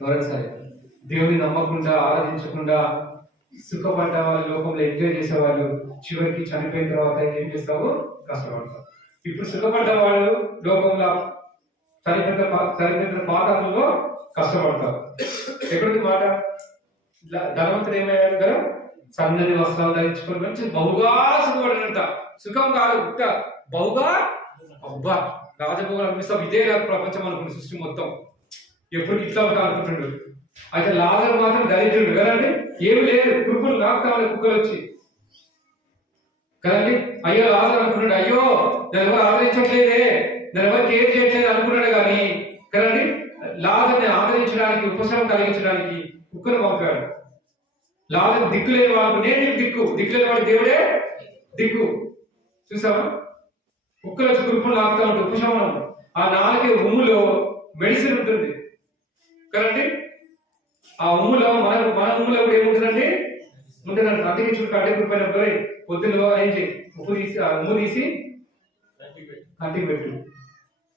ఎవరైనా సరే, దేవుని నమ్మకుండా ఆరాధించకుండా సుఖపడ్డ వాళ్ళు, లోకంలో ఎంజాయ్ చేసేవాళ్ళు చివరికి చనిపోయిన తర్వాత ఏం చేస్తావు? కష్టపడతావు. ఇప్పుడు సుఖపడ్డ వాళ్ళు లోకంలో చనిపోయిన పాతాలలో కష్టపడతారు. ఎక్కడికి మాట ధనవంతుడు ఏమయ్యాడు కదా, సన్నని వస్త్రాలు ధరించుకొని మంచి బహుగా సుఖపడినంత, సుఖం కాదు బహుగా, అబ్బా రాజభోగాలు అనిపిస్తాం, ఇదే కాదు ప్రపంచం అనుకుంటు సృష్టి మొత్తం, ఎప్పటికి ఇట్లా ఉంటా అనుకుంటుండు. అయితే లాజరు మాత్రం దరిద్రుడు కదండి, ఏమి లేదు, కుక్కలు లాక్తామని కుక్కలు వచ్చి కదండి. అయ్యో లాజరు అనుకున్నాడు, అయ్యో నన్ను ఎవరు ఆదరించట్లేదే, నన్ను ఎవరు కేర్ చేయట్లేదు అనుకున్నాడు కానీ కదండి లాజర్ని ఆదరించడానికి, ఉపశమనం కలిగించడానికి కుక్కను పంపాడు. లాజరు దిక్కులేని వాడు, నేను దిక్కులేని వాడు దేవుడే దిక్కు. చూసావా? కుక్కలు వచ్చి కురుపులు లాగుతూ ఉంటుంది ఉపశమనం. ఆ నాలుగే ఉమ్ములో మెడిసిన్ ఉంటుంది కదండి. ఆ ఉమ్ములో మన ఉమ్ములో కూడా ఏముంటుందండి ఉంటుందండి. అందుకే చూడు కంటి కురిపోయినప్పుడు పొద్దున్న ఏం చేయి, ఉప్పు తీసి ఆ ఉమ్ము తీసి కంటికి పెట్టు,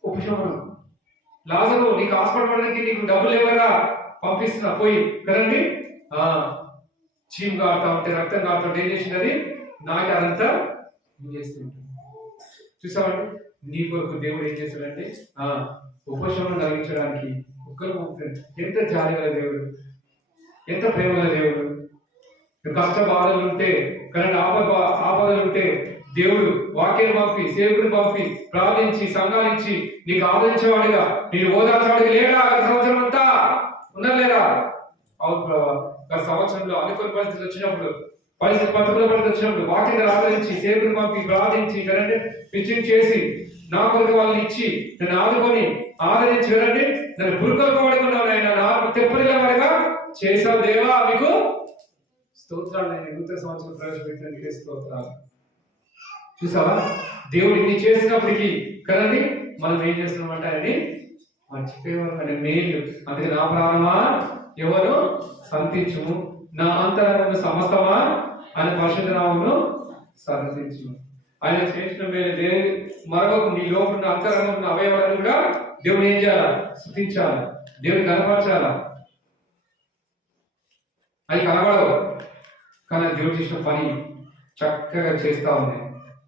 ఉపశమనం. లాజరు నీకు హాస్పిటల్ పడడానికి నీకు డబ్బులు లేవరా పంపిస్తున్నా పోయి కదండి. చీమ్ కాడుతూ ఉంటే రక్తం కాడుతూ ఉంటే ఏం చేసింది నాకు అదంతా చేస్తుంటుంది. చూసామండి నీ కొరకు దేవుడు ఏం చేశాడంటే ఉపశమనం కలిగించడానికి ఒక్కరు పంపుతాడు. ఎంత జాలిగల దేవుడు, ఎంత ప్రేమగల దేవుడు. కష్ట బాధలు ఉంటే కరెంట్ ఆపదలు ఉంటే దేవుడు వాక్యం పంపి సేవకుని పంపి ప్రార్థించి సంఘాలించి నీకు ఆదరించేవాడిగా నేను ఓదార్చేవాడిగా లేడా? గత సంవత్సరం అంతా ఉన్నారు లేరా? అవును ప్రభా, గత సంవత్సరంలో అనుకూల పరిస్థితులు వచ్చినప్పుడు ప్రతికూల పరిస్థితులు వచ్చినప్పుడు వాక్యం ఆదరించి సేవకుని పంపి ప్రార్థించి కరెంట్ పిచ్చింగ్ చేసి నా కొరకు వాళ్ళని ఇచ్చి నన్ను ఆదుకొని ఆదరించి కదండి నన్ను గురుకలుగా వాడుకున్నావు ఆయన, నాకు తెప్పనిగా వాడిగా చేసావు దేవా, మీకు స్తోత్రాలు. నేను నూతన సంవత్సరం ప్రవేశపెట్టినందుకే స్తోత్రాలు. చూసావా దేవుడు ఇన్ని చేసినప్పటికీ కదండి మనం ఏం చేస్తున్నామంటే ఆయన్ని మర్చిపోయేవారు అంటే మేలు. అందుకే నా ప్రాణమా ఎవరు సంతించుము, నా అంతరంగము సమస్తమా ఆయన పరిశుద్ధ నామమును సంతించుము. ఆయన చేసిన మేలు దేవుని మరొక నీ లోపల అంతరంగం ఉన్న అవయవాలను కూడా దేవుడు ఏం చేయాలా? స్తుతించాలి, దేవుని కనపరచాలా. అది కనబడవు కానీ దేవుడు చేసిన పని చక్కగా చేస్తా ఉన్నాయి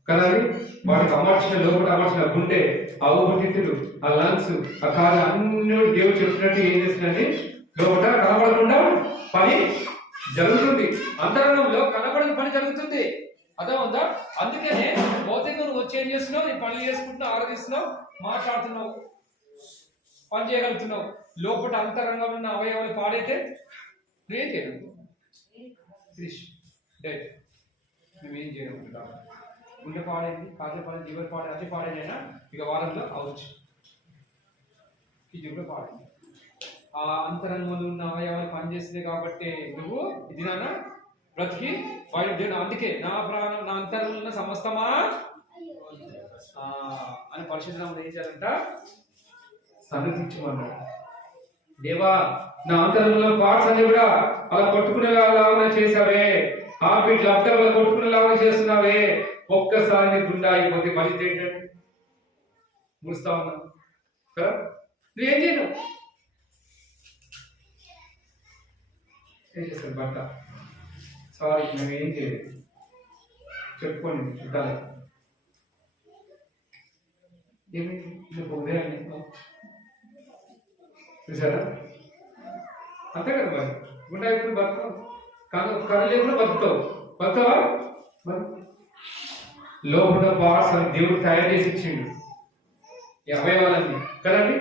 కదండి. వాటికి అమర్చిన లోపల అమర్చిన గుండె, ఆ ఊపిరితిత్తులు, ఆ లంగ్స్, ఆ కాళ్ళు అన్ని దేవుడు చెప్పినట్టు ఏం చేసిందండి లోపల కనబడకుండా పని జరుగుతుంది. అంతరంగంలో కనబడని పని జరుగుతుంది. అర్థం ఉందా? అందుకనే భౌతికంగా నువ్వు వచ్చి ఏం చేస్తున్నావు? నీ పనులు చేసుకుంటున్నావు, ఆరాధిస్తున్నావు, మాట్లాడుతున్నావు, పని చేయగలుగుతున్నావు. లోపల అంతరంగంలో ఉన్న అవయవాలు పాడైతే నువ్వేం చేయగలుగుతావు? నువ్వేం చేయగలుగుతావు? గుండె పాడైంది, కాళ్ళ పాడైంది, లివర్ పాడైంది, అన్ని పాడైనా ఇక వారంలో అవచ్చు. ఇది కూడా పాడైంది. ఆ అంతరంగంలో ఉన్న అవయవాలు పనిచేస్తుంది కాబట్టి నువ్వు ఇది నాన్న బ్రతికి వాడు. అందుకే నా ప్రాణం నా అంతరంగంలో ఉన్న సమస్తమా అని పరిశుద్ధనామం ఏం చేయాలంట? సన్నతించమన్నాడు. దేవా నా అంతరంగంలో పార్ట్స్ అన్ని కూడా అలా కొట్టుకునేలాగా చేసావే, హార్ట్ బీట్ లబ్ధం కొట్టుకునేలాగా చేస్తున్నావే. ఒక్కసారి నీ గుండె అయిపోతే మళ్ళీ ఏంటంటే ముడుస్తా ఉన్నావు కదా. నువ్వేం చేయను ఏం చేస్తాను భర్త సారీ నువ్వేం చేయలేదు చెప్పుకోండి చుట్టాలి ఏమైంది నువ్వు ఉదయాన్ని చూసారా? అంతే కదా మరి గుండె అయిపోయి బతుకుతావు, కర్ర లేకుండా బతుకుతావా? లోపల పార్ట్స్ అని దేవుడు తయారు చేసి ఇచ్చిండు ఈ అవయవాలన్నీ కదండి.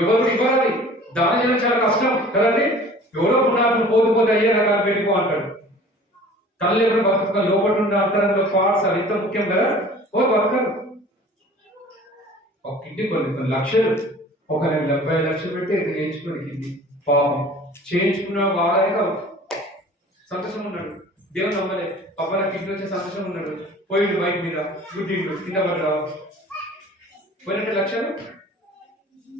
ఎవరు ఇవ్వాలి దానం చేయడం చాలా కష్టం కదండి. ఎవరో పుణ్యాత్మ పోతే అయ్యే రకాలు పెట్టుకో అంటాడు. కళ్ళు ఎప్పుడు బతుక లోపల ఉన్న అంతరంలో పార్ట్స్ అది ఎంత ముఖ్యం కదా. ఓ బతకరు ఒక కిడ్నీ కొన్ని లక్షలు, ఒక 70 లక్షలు పెట్టి ఇది చేయించుకోండి కిడ్నీ పాపం చేయించుకున్న వారానికి సంతోషం ఉన్నాడు. దేవుడు నమ్మలే పాప నా కిడ్నీ వచ్చే సంతోషం ఉన్నాడు. పోయిండు బైక్ మీద గుడ్డిండు కింద పడ్డా పోయినట్టు లక్షలు.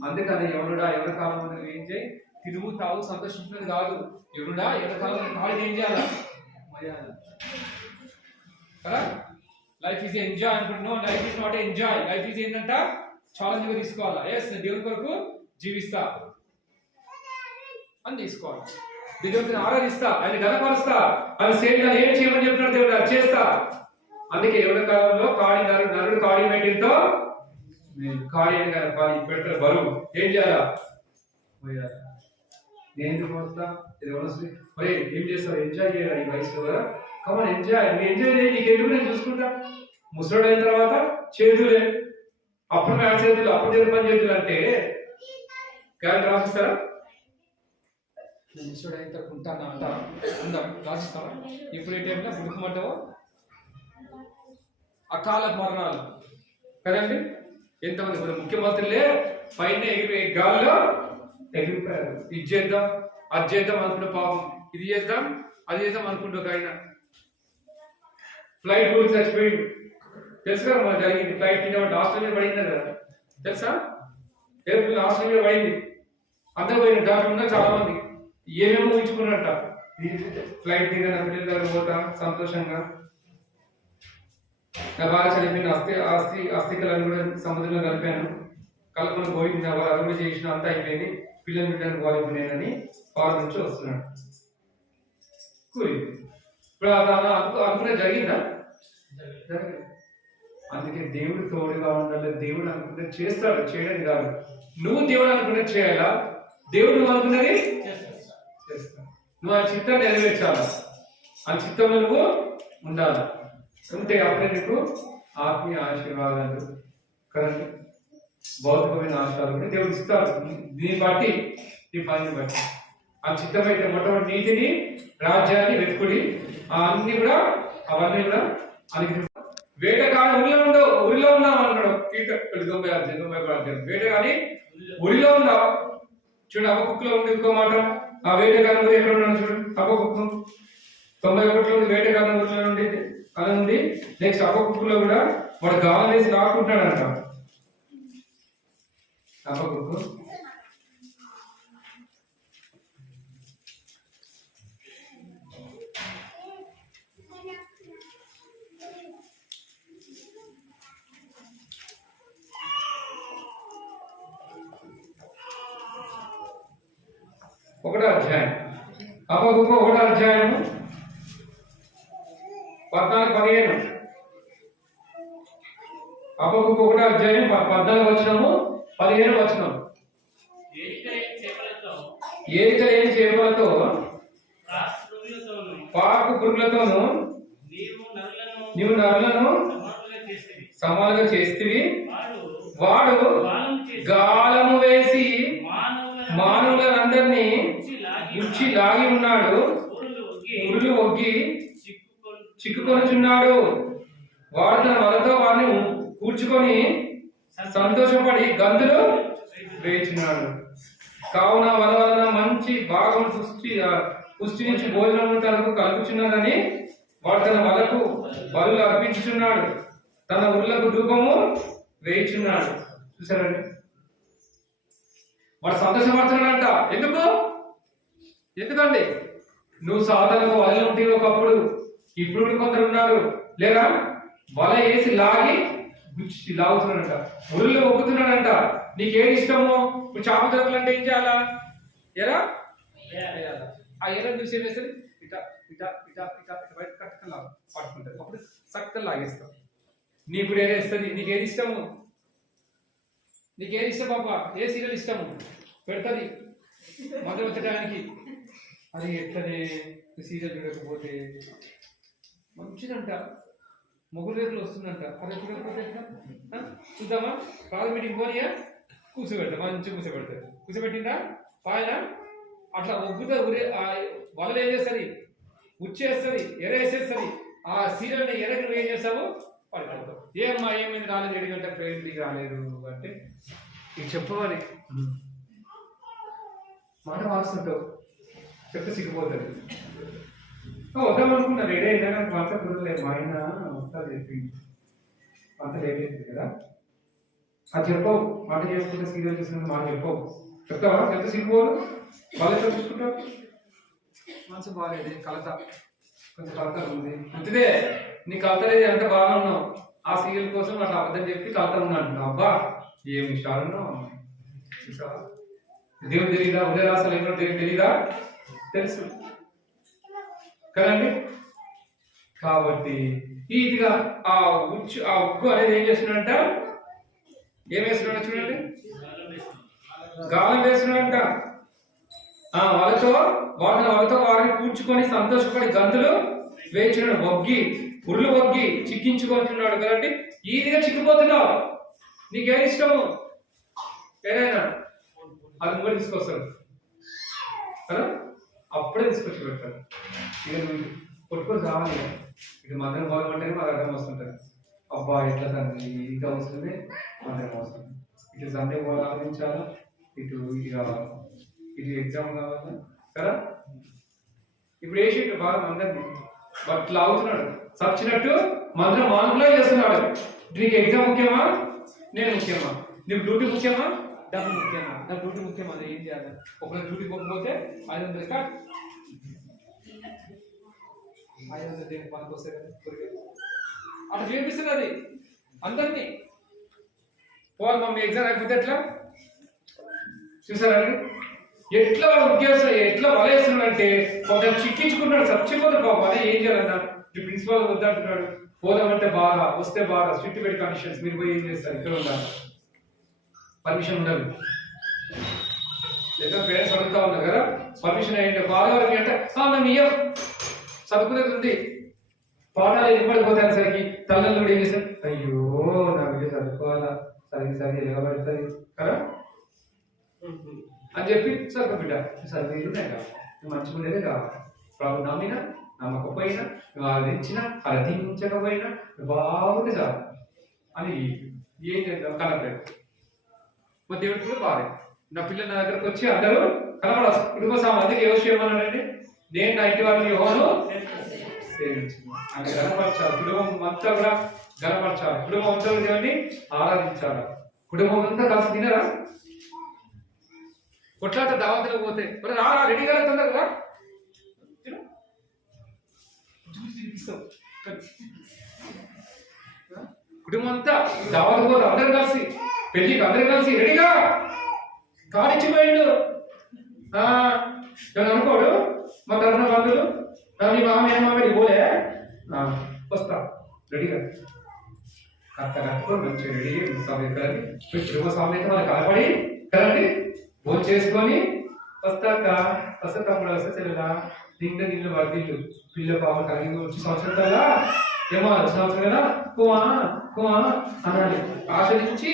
అందుకని ఎవరుడా ఎవరి కాలం ఏం చేయి తిరుగు తాగు సంతోషించినది కాదు. ఎవరుడా ఎవరి కాలం కాళ్ళు ఏం చేయాలా కదా. లైఫ్ ఈజ్ ఎంజాయ్ అనుకుంటున్నావు. Life is not enjoy. Life is ఏంటంట ఛాలెంజ్ గా తీసుకోవాలా. ఎస్ దేవుని కొరకు జీవిస్తా అని తీసుకోవాలి. దేవుడిని ఆరాధిస్తా, ఆయన గణపరుస్తా, ఆయన సేవలు ఏం చేయమని చెప్తున్నాడు దేవుడు అది చేస్తా. అందుకే ఎవరి కాలంలో కాడి నరుడు కాడి పెట్టిందో కాడి అని కాడి పెడతారు బరువు ఏం చేయాలా నేను ఎందుకు వస్తా ఇది వస్తుంది మరి ఏం చేస్తావు ఎంజాయ్ చేయాలి ఈ వయసులో కదా. కమన్ ఎంజాయ్, నువ్వు ఎంజాయ్ చేయి, నీకు ఎందుకు నేను చూసుకుంటా. ముసలుడు అయిన తర్వాత చేతులే అప్పుడు నా చేతులు అప్పుడు చేతులు పని చేతులు అంటే క్యారెట్ రాసిస్తారా? ముసలుడు అయిన తర్వాత ఉంటాను అంటారా? ఉందా రాసిస్తారా? ఇప్పుడు ఏ టైంలో గుడుకుమంటావో అకాల మరణాలు కదండి. ఎంతమంది ఇప్పుడు ముఖ్యమంత్రులే పైన గాల్లో ఎగిరిపోయారు. ఇది చేద్దాం అది చేద్దాం అనుకున్న పాపం, ఇది చేద్దాం అది చేద్దాం అనుకుంటూ ఆయన ఫ్లైట్ గురించి చచ్చిపోయింది తెలుసు కదా మన జరిగింది. ఫ్లైట్ కింద ఆస్ట్రేలియా పడింది కదా తెలుసా, ఏరోప్లేన్ ఆస్ట్రేలియా పడింది. అందరూ పోయిన దాంట్లో ఉన్న చాలా మంది ఏమేమో ఊహించుకున్నట్ట, ఫ్లైట్ దిగా నా పిల్లల దగ్గర పోతా సంతోషంగా, నా బాగా చదివిన అస్థికలను కూడా సముద్రంలో కలిపాను, కలుపుకొని పోయింది, నా వాళ్ళు అదుపు చేసిన అంతా అయిపోయింది, పిల్లలు బిడ్డలకు బాగుపోయినానని ఫారెన్ నుంచి వస్తున్నాడు కూలింది. ఇప్పుడు అనుకునే జరిగిందా? జరగలేదు. అందుకే దేవుడు తోడుగా ఉండాలి. దేవుడు అనుకుంటే చేస్తాడు, చేయడానికి కాదు. నువ్వు దేవుడు అనుకుంటే చేయాలా, దేవుడు నువ్వు అనుకున్నది చేస్తా. నువ్వు ఆ చిత్తాన్ని నెరవేర్చాలా, ఆ చిత్తంలో నువ్వు ఉండాలి. ఉంటే అప్పుడే నీకు ఆత్మీయ ఆశీర్వాదాలు కరెంట్ భౌతికమైన ఆశీర్వాదాలు కూడా దేవుడు ఇస్తాడు. దీన్ని బట్టి ఈ పనిని బట్టి ఆ చిత్తమైతే మొట్టమొదటి నీతిని రాజ్యాన్ని వెతుకుడి, అన్ని కూడా అవన్నీ కూడా అనికి వేట కానీ ఊరిలో ఉన్నావు అన్నాడు. వేట కానీ ఊరిలో ఉన్నావు చూడు. అబ్బకుక్కులో ఉంది ఇంకో మాట, ఆ వేట కానీ ఊరి ఎక్కడ ఉన్నాడు చూడు. అబ్బకుక్కు 91లో ఉంది, వేట కానీ ఊరిలో నుండి అని ఉంది. నెక్స్ట్ అబ్బకుక్కులో కూడా వాడు గాలం వేసి లాక్కుంటాడంట. అబ్బకుక్కు ఒకటో అధ్యాయం, హబక్కూకు 1వ అధ్యాయము 14-15. హబక్కూకు 1వ అధ్యాయం 14 వచనము 15 వచనం. ఏరిక లేని చేపలతో పాకు పురుగులతోను నీవు నరులను సమాలుగా చేస్తివి. వాడు గాలము వేసి మానవులందరినీ గుచ్చి లాగి ఉన్నాడు, ఉరులు ఒగ్గి చిక్కుకొనుచున్నాడు. వాడు తన వలతో వారిని కూర్చుకొని సంతోషపడి గంతులు వేచున్నాడు. కావున వల వలన మంచి భాగం పుష్టి నుంచి భోజనము తనకు కలుగుచున్నదని వాడు తన వలకు బలులు అర్పించుచున్నాడు, తన ఉర్లకు ధూపము వేయుచున్నాడు. చూసారండి, వాడు సంతోషపడుతున్నాడంట. ఎందుకండి నువ్వు సాధనకు వలలు ఉంటే ఒకప్పుడు, ఇప్పుడు కొందరు ఉన్నారు లేదా వల వేసి లాగి గుచ్చి లాగుతున్నాడంట, ఊళ్ళో ఒగ్గుతున్నాడంట. నీకేది ఇష్టమో, ఇప్పుడు చేప దొరకాలంటే ఏం చేయాలా? ఎరా ఆ ఎరా చూసి ఏం చేస్తుంది, ఇట ఇట ఇట ఇట బయట కట్టకలా పట్టుకుంటుంది, అప్పుడు చక్కగా లాగేస్తావు. నీకు ఏదేస్తుంది, నీకేది ఇష్టము, నీకేది ఇష్టం పాప, ఏ సీరియల్ ఇష్టము పెడుతుంది మొదలు వచ్చడానికి. అది ఎట్లనే సీరియల్ చూడకపోతే మంచిదంట, మొగుడు రేపులు వస్తుందంట, అది చూడకపోతే చూద్దామా, కాదు మీటింగ్ పోనీయా, కూర్చోబెడతా, మంచిగా కూర్చోబెడతారు, కూర్చోబెట్టిందా పాయన అట్లా ఒగ్గుతా వలలు ఏం చేస్తుంది, ఉచ్చేస్తుంది, ఎరేసేస్తుంది. ఆ సీరియల్ని ఎరకి నువ్వు ఏం చేస్తావు, పడిపోతావు. ఏమ్మా ఏమైంది రాలేదు, 7 గంటలకు ట్రైన్కి రాలేదు అంటే ఇది చెప్పవాలి, మాట వాస్తుంటావు, చెప్తే సిగ్గిపోతుంది. వద్దామనుకున్నా, రెడీ అయినా నాకు వంట కుదరలేదు, మా ఆయన వస్తా చెప్పింది, వంట లేట్ అవుతుంది కదా, అది చెప్పవు. వంట చేసుకుంటే సీరియల్ చూసిన మాట చెప్పవు, చెప్తావా? చెప్తే సిగ్గిపోదు, బాగా చూసుకుంటావు. మనసు బాగాలేదు, కలత కొంచెం కలత ఉంది, మంచిదే. నీ కలత లేదు అంటే బాగా ఉన్నావు, ఆ సీరియల్ కోసం నాకు అబద్ధం చెప్పి కలత ఉన్నాను. అబ్బా ఏం విషయాలు చూసావా? దేవుడు తెలీదా? ఉదయరాసాలు ఏమో దేవుడు తెలీదా? తెలుసు కదండి. కాబట్టి ఈదిగా ఆ ఉగ్గు అనేది ఏం చేస్తున్నాడంట, ఏం వేస్తున్నాడు చూడండి, గాలం వేస్తున్నాడంట. వాళ్ళతో వారిని కూర్చుకొని సంతోషపడి గంతులు వేయించున్నాడు, ఉరులు ఒగ్గి చిక్కించుకుంటున్నాడు కదండి. ఈదిగా చిక్కిపోతున్నావు, నీకేం ఇష్టము ఏదైనా అది కూడా తీసుకొస్తాడు కదా, అప్పుడే తీసుకొచ్చి పెడతాడు. ఇక నువ్వు కొట్టుకొని రావాలి, ఇటు మధ్యాహ్నం భాగం అంటే మాకు అర్థం వస్తుంటుంది. అబ్బా ఎట్లా తండ్రి ఇది అవసరమే, మధ్యాహ్నం అవసరం, ఇటు సండే పోవాలి ఆలోచించాలా, ఇటు ఇది కావాలి, ఇటు ఎగ్జామ్ కావాలా కదా. ఇప్పుడు వేసి బాగా అందరినీ బట్లు అవుతున్నాడు. సచ్చినట్టు మంత్రం మానుకులా చేస్తున్నాడు. నీకు ఎగ్జామ్ ముఖ్యమా, నేను ముఖ్యమా? నీకు డ్యూటీ ముఖ్యమా, డబ్బు ముఖ్యమా? నా డ్యూటీ ముఖ్యమా, అది ఏం చేయాలి? ఒకవేళ డ్యూటీ పోకపోతే 500 కట్ 500 మనకు వస్తాయి కదా అట్లా చేపిస్తుంది అది అందరినీ. పోవాలి మమ్మీ ఎగ్జామ్ అయిపోతే ఎట్లా చూసారండి? ఎట్లా ఉద్యోగం ఎట్లా వలేస్తున్నాడంటే కొంచెం చిక్కించుకున్నాడు, చచ్చిపోతే పాపం. అదే ఏం చేయాలన్నా ప్రిన్సిపాల్ వద్దంటున్నాడు, పోదామంటే బాగా వస్తే బాగా స్ట్రిక్ట్ పెట్టి కండిషన్స్. మీరు పోయి ఏం చేస్తారు? ఇక్కడ ఉండాలి, పర్మిషన్ ఉండదు. లేదా పేరెంట్స్ అడుగుతా ఉన్నారు కదా పర్మిషన్ అయ్యింటే బాగా అంటే మేము ఇయ్యం, చదువుకునేది ఉంది. పాఠాలు ఎన్నిపడిపోతాయి సరికి తల్లిదండ్రులు ఏం చేస్తారు? అయ్యో నా బిడ్డ చదువుకోవాలా, సరే ఎలా పడుతుంది కదా అని చెప్పి చదువు బిడ్డ చదివేదే కావాలి, నువ్వు మంచిగా ఉండేదే కావాలి. ప్రభు నమ్మినా నమ్మకపోయినా, నువ్వు ఆదరించినా ఆరాధించకపోయినా బాగుంది చాలు అని ఏం చేద్దాం కనపడలేదు. మా దేవుడు కూడా బాగా నా పిల్లలు నా దగ్గరకు వచ్చి అందరూ కనపడాలి. కుటుంబ సామాజిక ఏ విషయం అన్నాడంటే నేను నా ఇంటి వారిని యోహాను సేవించాను అంటే గనపరచాలి. కుటుంబం అంతా కూడా గనపరచాలి, కుటుంబం అంతా కూడా దేవుని ఆరాధించాలి. కుటుంబం అంతా కలిసి తినరా? కొట్లాట దావతలు పోతే రారా రెడీగా తొందరగా కుటుంబం అంతా దావతలు పోతే అందరు కలిసి పెళ్లికి అందరు కలిసి రెడీగా కాడిచ్చిపోయిండు అనుకోడు. మా తరఫున బంధువులు మీ మామయ్య పోలే వస్తా రెడీగా కట్టుకొని మంచిగా రెడీ ఎక్కడండి కుటుంబ సమేత వాళ్ళకి కనపడి కదండి భోజనం చేసుకొని వస్తాక వస్తా తమ్ముడు వస్తే చెల్లెలా నిండా నీళ్ళు వర్దిల్లు పిల్ల పాప కలిగి వచ్చి సంవత్సరం కల్లా ఏమో సంవత్సరం కదా కుమా కుమా అనాలి. ఆశ్రయించి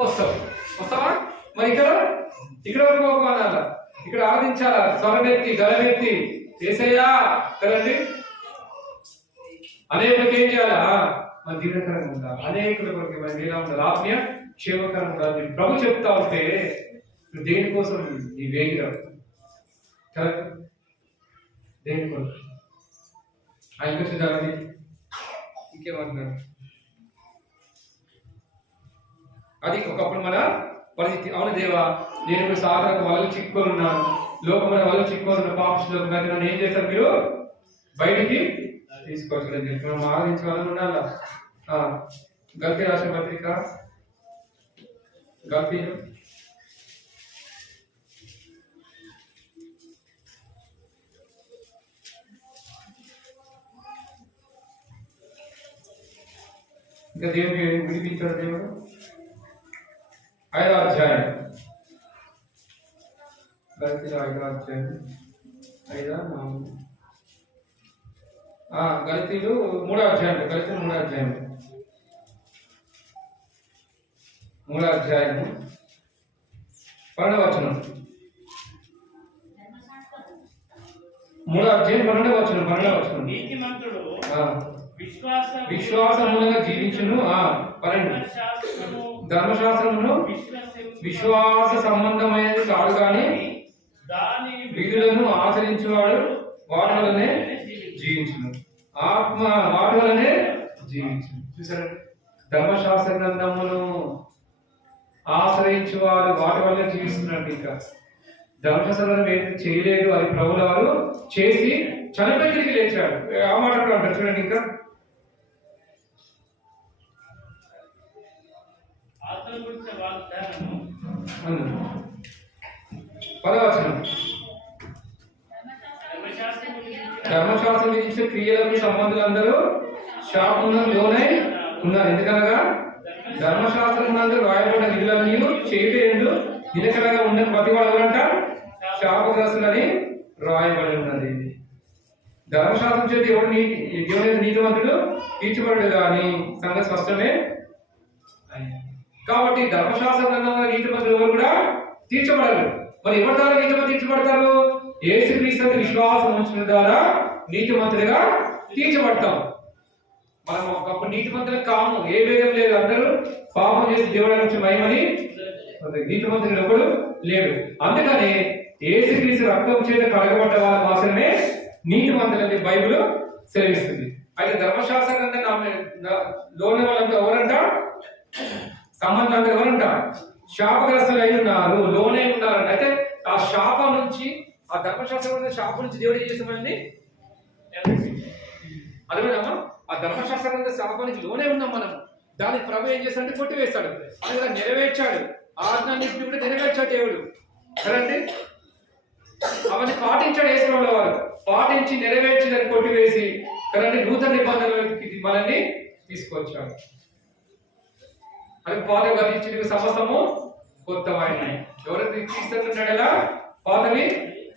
వస్తావా? మరి ఇక్కడ వరకు అనాల, ఇక్కడ ఆరాధించాలా, స్వరమెత్తి గలమెత్తి చేసేయా కదండి. అనేకులకి ఏం చేయాలా? మన దీవెనకరంగా ఉండాలి, అనేకుల కొరకు మనం ఎలా ఉండాలి, ఆత్మీయ క్షేమకరంగా ఉండాలి. ప్రభు చెప్తా ఉంటే దేనికోసం ఈ వేగిరా దేనికోసం ఆయన చూడాలని ఇంకేమంటున్నాడు? అది ఒకప్పుడు మన పరిస్థితి. అవును దేవా, నేను ఇప్పుడు సాధారణ వలలు చిక్కుకొని ఉన్నాను, లోకమైన వలలు చిక్కుకొని ఉన్న పాపంలోకి నన్ను ఏం చేశారు? మీరు బయటికి తీసుకోవచ్చు చెప్పి మనం ఆరాధించాలని ఉండాలా. గల్తీ రాసిన పత్రిక గల్తీ ఇంకా దేవుని విడిపించాడు దేవుడు. 5వ అధ్యాయం గల్తీలో 5వ అధ్యాయం 5 గల్తీలు 3వ అధ్యాయం గల్తీలు 3వ అధ్యాయం 3వ అధ్యాయం 12వ వచనం 3వ అధ్యాయం 12వ వచనం నీతిమంతుడు విశ్వాసముగా జీవించును. ధర్మశాస్త్రమును విశ్వాస సంబంధమైనది కాదు కానీ విధులను ఆచరించేవాడు వాటి వల్లనే జీవించును, ఆత్మ వాటి వల్లనే జీవించును. చూసారా? ధర్మశాస్త్ర గ్రంథమును ఆశ్రయించేవాడు వాటి వల్లే జీవిస్తున్నాడు. ఇంకా ధర్మశాస్త్రం ఏది చేయలేదు, అది ప్రభుల వారు చేసి చనిపోయి తిరిగి లేచాడు. ఆ మాట కూడా అంటారు చూడండి. ఇంకా పదవచనం ధర్మశాస్త్రం విధించిన క్రియలకు సంబంధులందరూ శాపంలోనై ఉన్నారు. ఎందుకనగా ధర్మశాస్త్రం అందరూ రాయబడిన విధులన్నీ చేయలేదు, నిలకడగా ఉన్న ప్రతి వాళ్ళంట శాపగ్రస్తులని రాయబడి ఉన్నది. ధర్మశాస్త్రం చేతి దేవుని నీతిమంతుడు తీర్చబడు కానీ సంగతి స్పష్టమే. కాబట్టి ధర్మశాస్త్ర గ్రంథంలో నీతిమంతులు ఎవరు కూడా తీర్చబడరు. మరి ఎవరి ద్వారా నీతిమంతులు తీర్చబడతారు? యేసుక్రీస్తు విశ్వాసం ఉంచడం ద్వారా నీతిమంతుడిగా తీర్చబడతాం. మనం ఒకప్పుడు నీతిమంతులు కాము, ఏ భేదం లేదు. అందరూ పాపం చేసి దేవుడి నుంచి మహిమని నీతిమంతుడు ఎవడు లేడు. అందుకని యేసుక్రీస్తు రక్తం చేత కడగబడ్డ వాళ్ళ మాత్రమే నీతిమంతులని బైబిల్ సెలవిస్తుంది. అయితే ధర్మశాస్త్ర లోని వాళ్ళంతా ఎవరంట? సంబంధం అంతా ఎవరంట? శాపగ్రస్తులు అయి ఉన్నారు, లోనే ఉన్నారంట. అయితే ఆ శాపం నుంచి, ఆ ధర్మశాస్త్రం శాపం నుంచి దేవుడు ఏం చేస్తామని అర్థమైందమ్మా? ఆ ధర్మశాస్త్రం శాపానికి లోనే ఉన్నాం మనం. దానికి ప్రభు ఏం చేస్తాడంటే కొట్టివేస్తాడు, అది కూడా నెరవేర్చాడు. ఆజ్ఞాన్ని కూడా నెరవేర్చాడు దేవుడు కదండి. అవన్నీ పాటించాడు యేసుప్రభుల వారు, పాటించి నెరవేర్చి దాన్ని కొట్టివేసి కదండి నూతన నిబంధనలకి మనల్ని తీసుకొచ్చాడు. అది పాత గతించి సమస్తము కొత్తవాడినాయి. ఎవరైతే తీసుకుంటున్నాడు ఎలా? పాతవి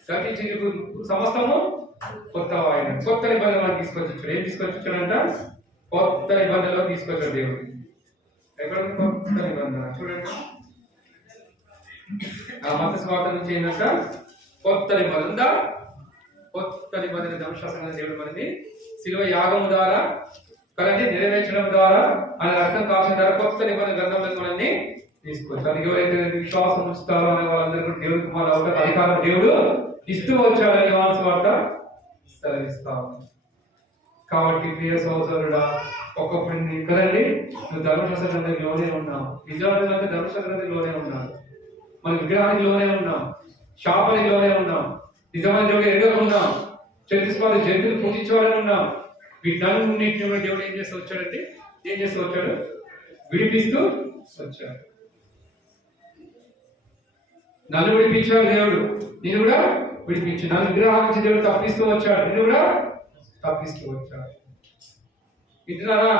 గతించి సమస్తము కొత్తవాడిన కొత్త నిబంధనలు తీసుకొచ్చాడు. ఏం తీసుకొచ్చాడంట? కొత్త నిబంధనలో తీసుకొచ్చాడు దేవుడు. ఎక్కడ కొత్త నిబంధన చూడండి. ఆ మత స్వార్థ నుంచి ఏంటంట? కొత్త నిబంధన, కొత్త నిబంధన ధర్మశాస్త్రం దేవుడు మనని శిలువ యాగం ద్వారా కదండి నెరవేర్చడం ద్వారా, ఆయన రక్తం కాచిన ద్వారా కొత్త నిబంధన గ్రంథంలో మనల్ని తీసుకొచ్చారు. దానికి ఎవరైతే విశ్వాసం ఉంచుతారో అనే వాళ్ళందరూ కూడా దేవుడి కుమారుడు అధికారం దేవుడు ఇస్తూ వచ్చాడని యోహాను సువార్త సెలవిస్తాం. కాబట్టి ప్రియ సహోదరుడా, ఒకప్పుడు కదండి నువ్వు ధర్మశాస్త్ర గ్రంథంలోనే ఉన్నావు, నిజానికి ధర్మశాస్త్ర గ్రంథంలోనే ఉన్నావు, మన విగ్రహానికి లోనే ఉన్నాం, శాపానికి లోనే ఉన్నాం, నిజమైన దేవుడు ఎరుగ ఉన్నాం, చతుస్పాది జంతువులు పూజించాలని ఉన్నాం. వీటన్నిటిని దేవుడు ఏం చేస్తూ వచ్చాడంటే, ఏం చేస్తూ వచ్చాడు? విడిపిస్తూ వచ్చాడు. నన్ను విడిపించాడు దేవుడు, నేను కూడా విడిపించి నన్ను విగ్రహాల నుంచి దేవుడు తప్పిస్తూ వచ్చాడు, నేను కూడా తప్పిస్తూ వచ్చాడు. వింటున్నారా?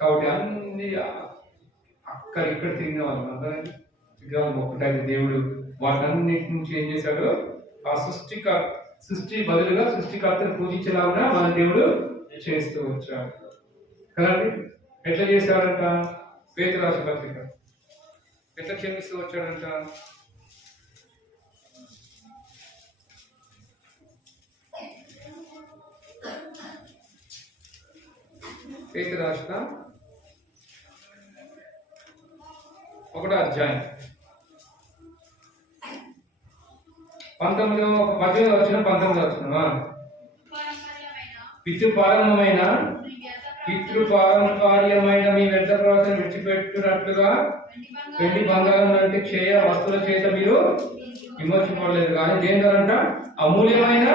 కాబట్టి అన్ని అక్కడ ఇక్కడ తిరిగిన వాళ్ళు అందరూ విగ్రహం ఒకటైతే దేవుడు వాటన్నిటి నుంచి ఏం చేశాడు? ఆ సృష్టి బదులుగా సృష్టికర్తను పూజించేలాగా మన దేవుడు చేస్తూ వచ్చాడు కదండి. ఎట్లా చేశాడంట? పేతురు రాసిన పత్రిక ఎట్లా క్షమిస్తూ వచ్చాడంట? పేతురు రాసిన 1వ అధ్యాయం 18వ వచనం 19వ వచనం. పితృపారంపర్యమైన మీ వ్యర్థ ప్రవర్తన విడిచిపెట్టినట్లుగా వెండి బంగారం లాంటి క్షయ వస్తువుల చేత మీరు విమోచింపబడలేదు, కానీ దేని ద్వారా అమూల్యమైన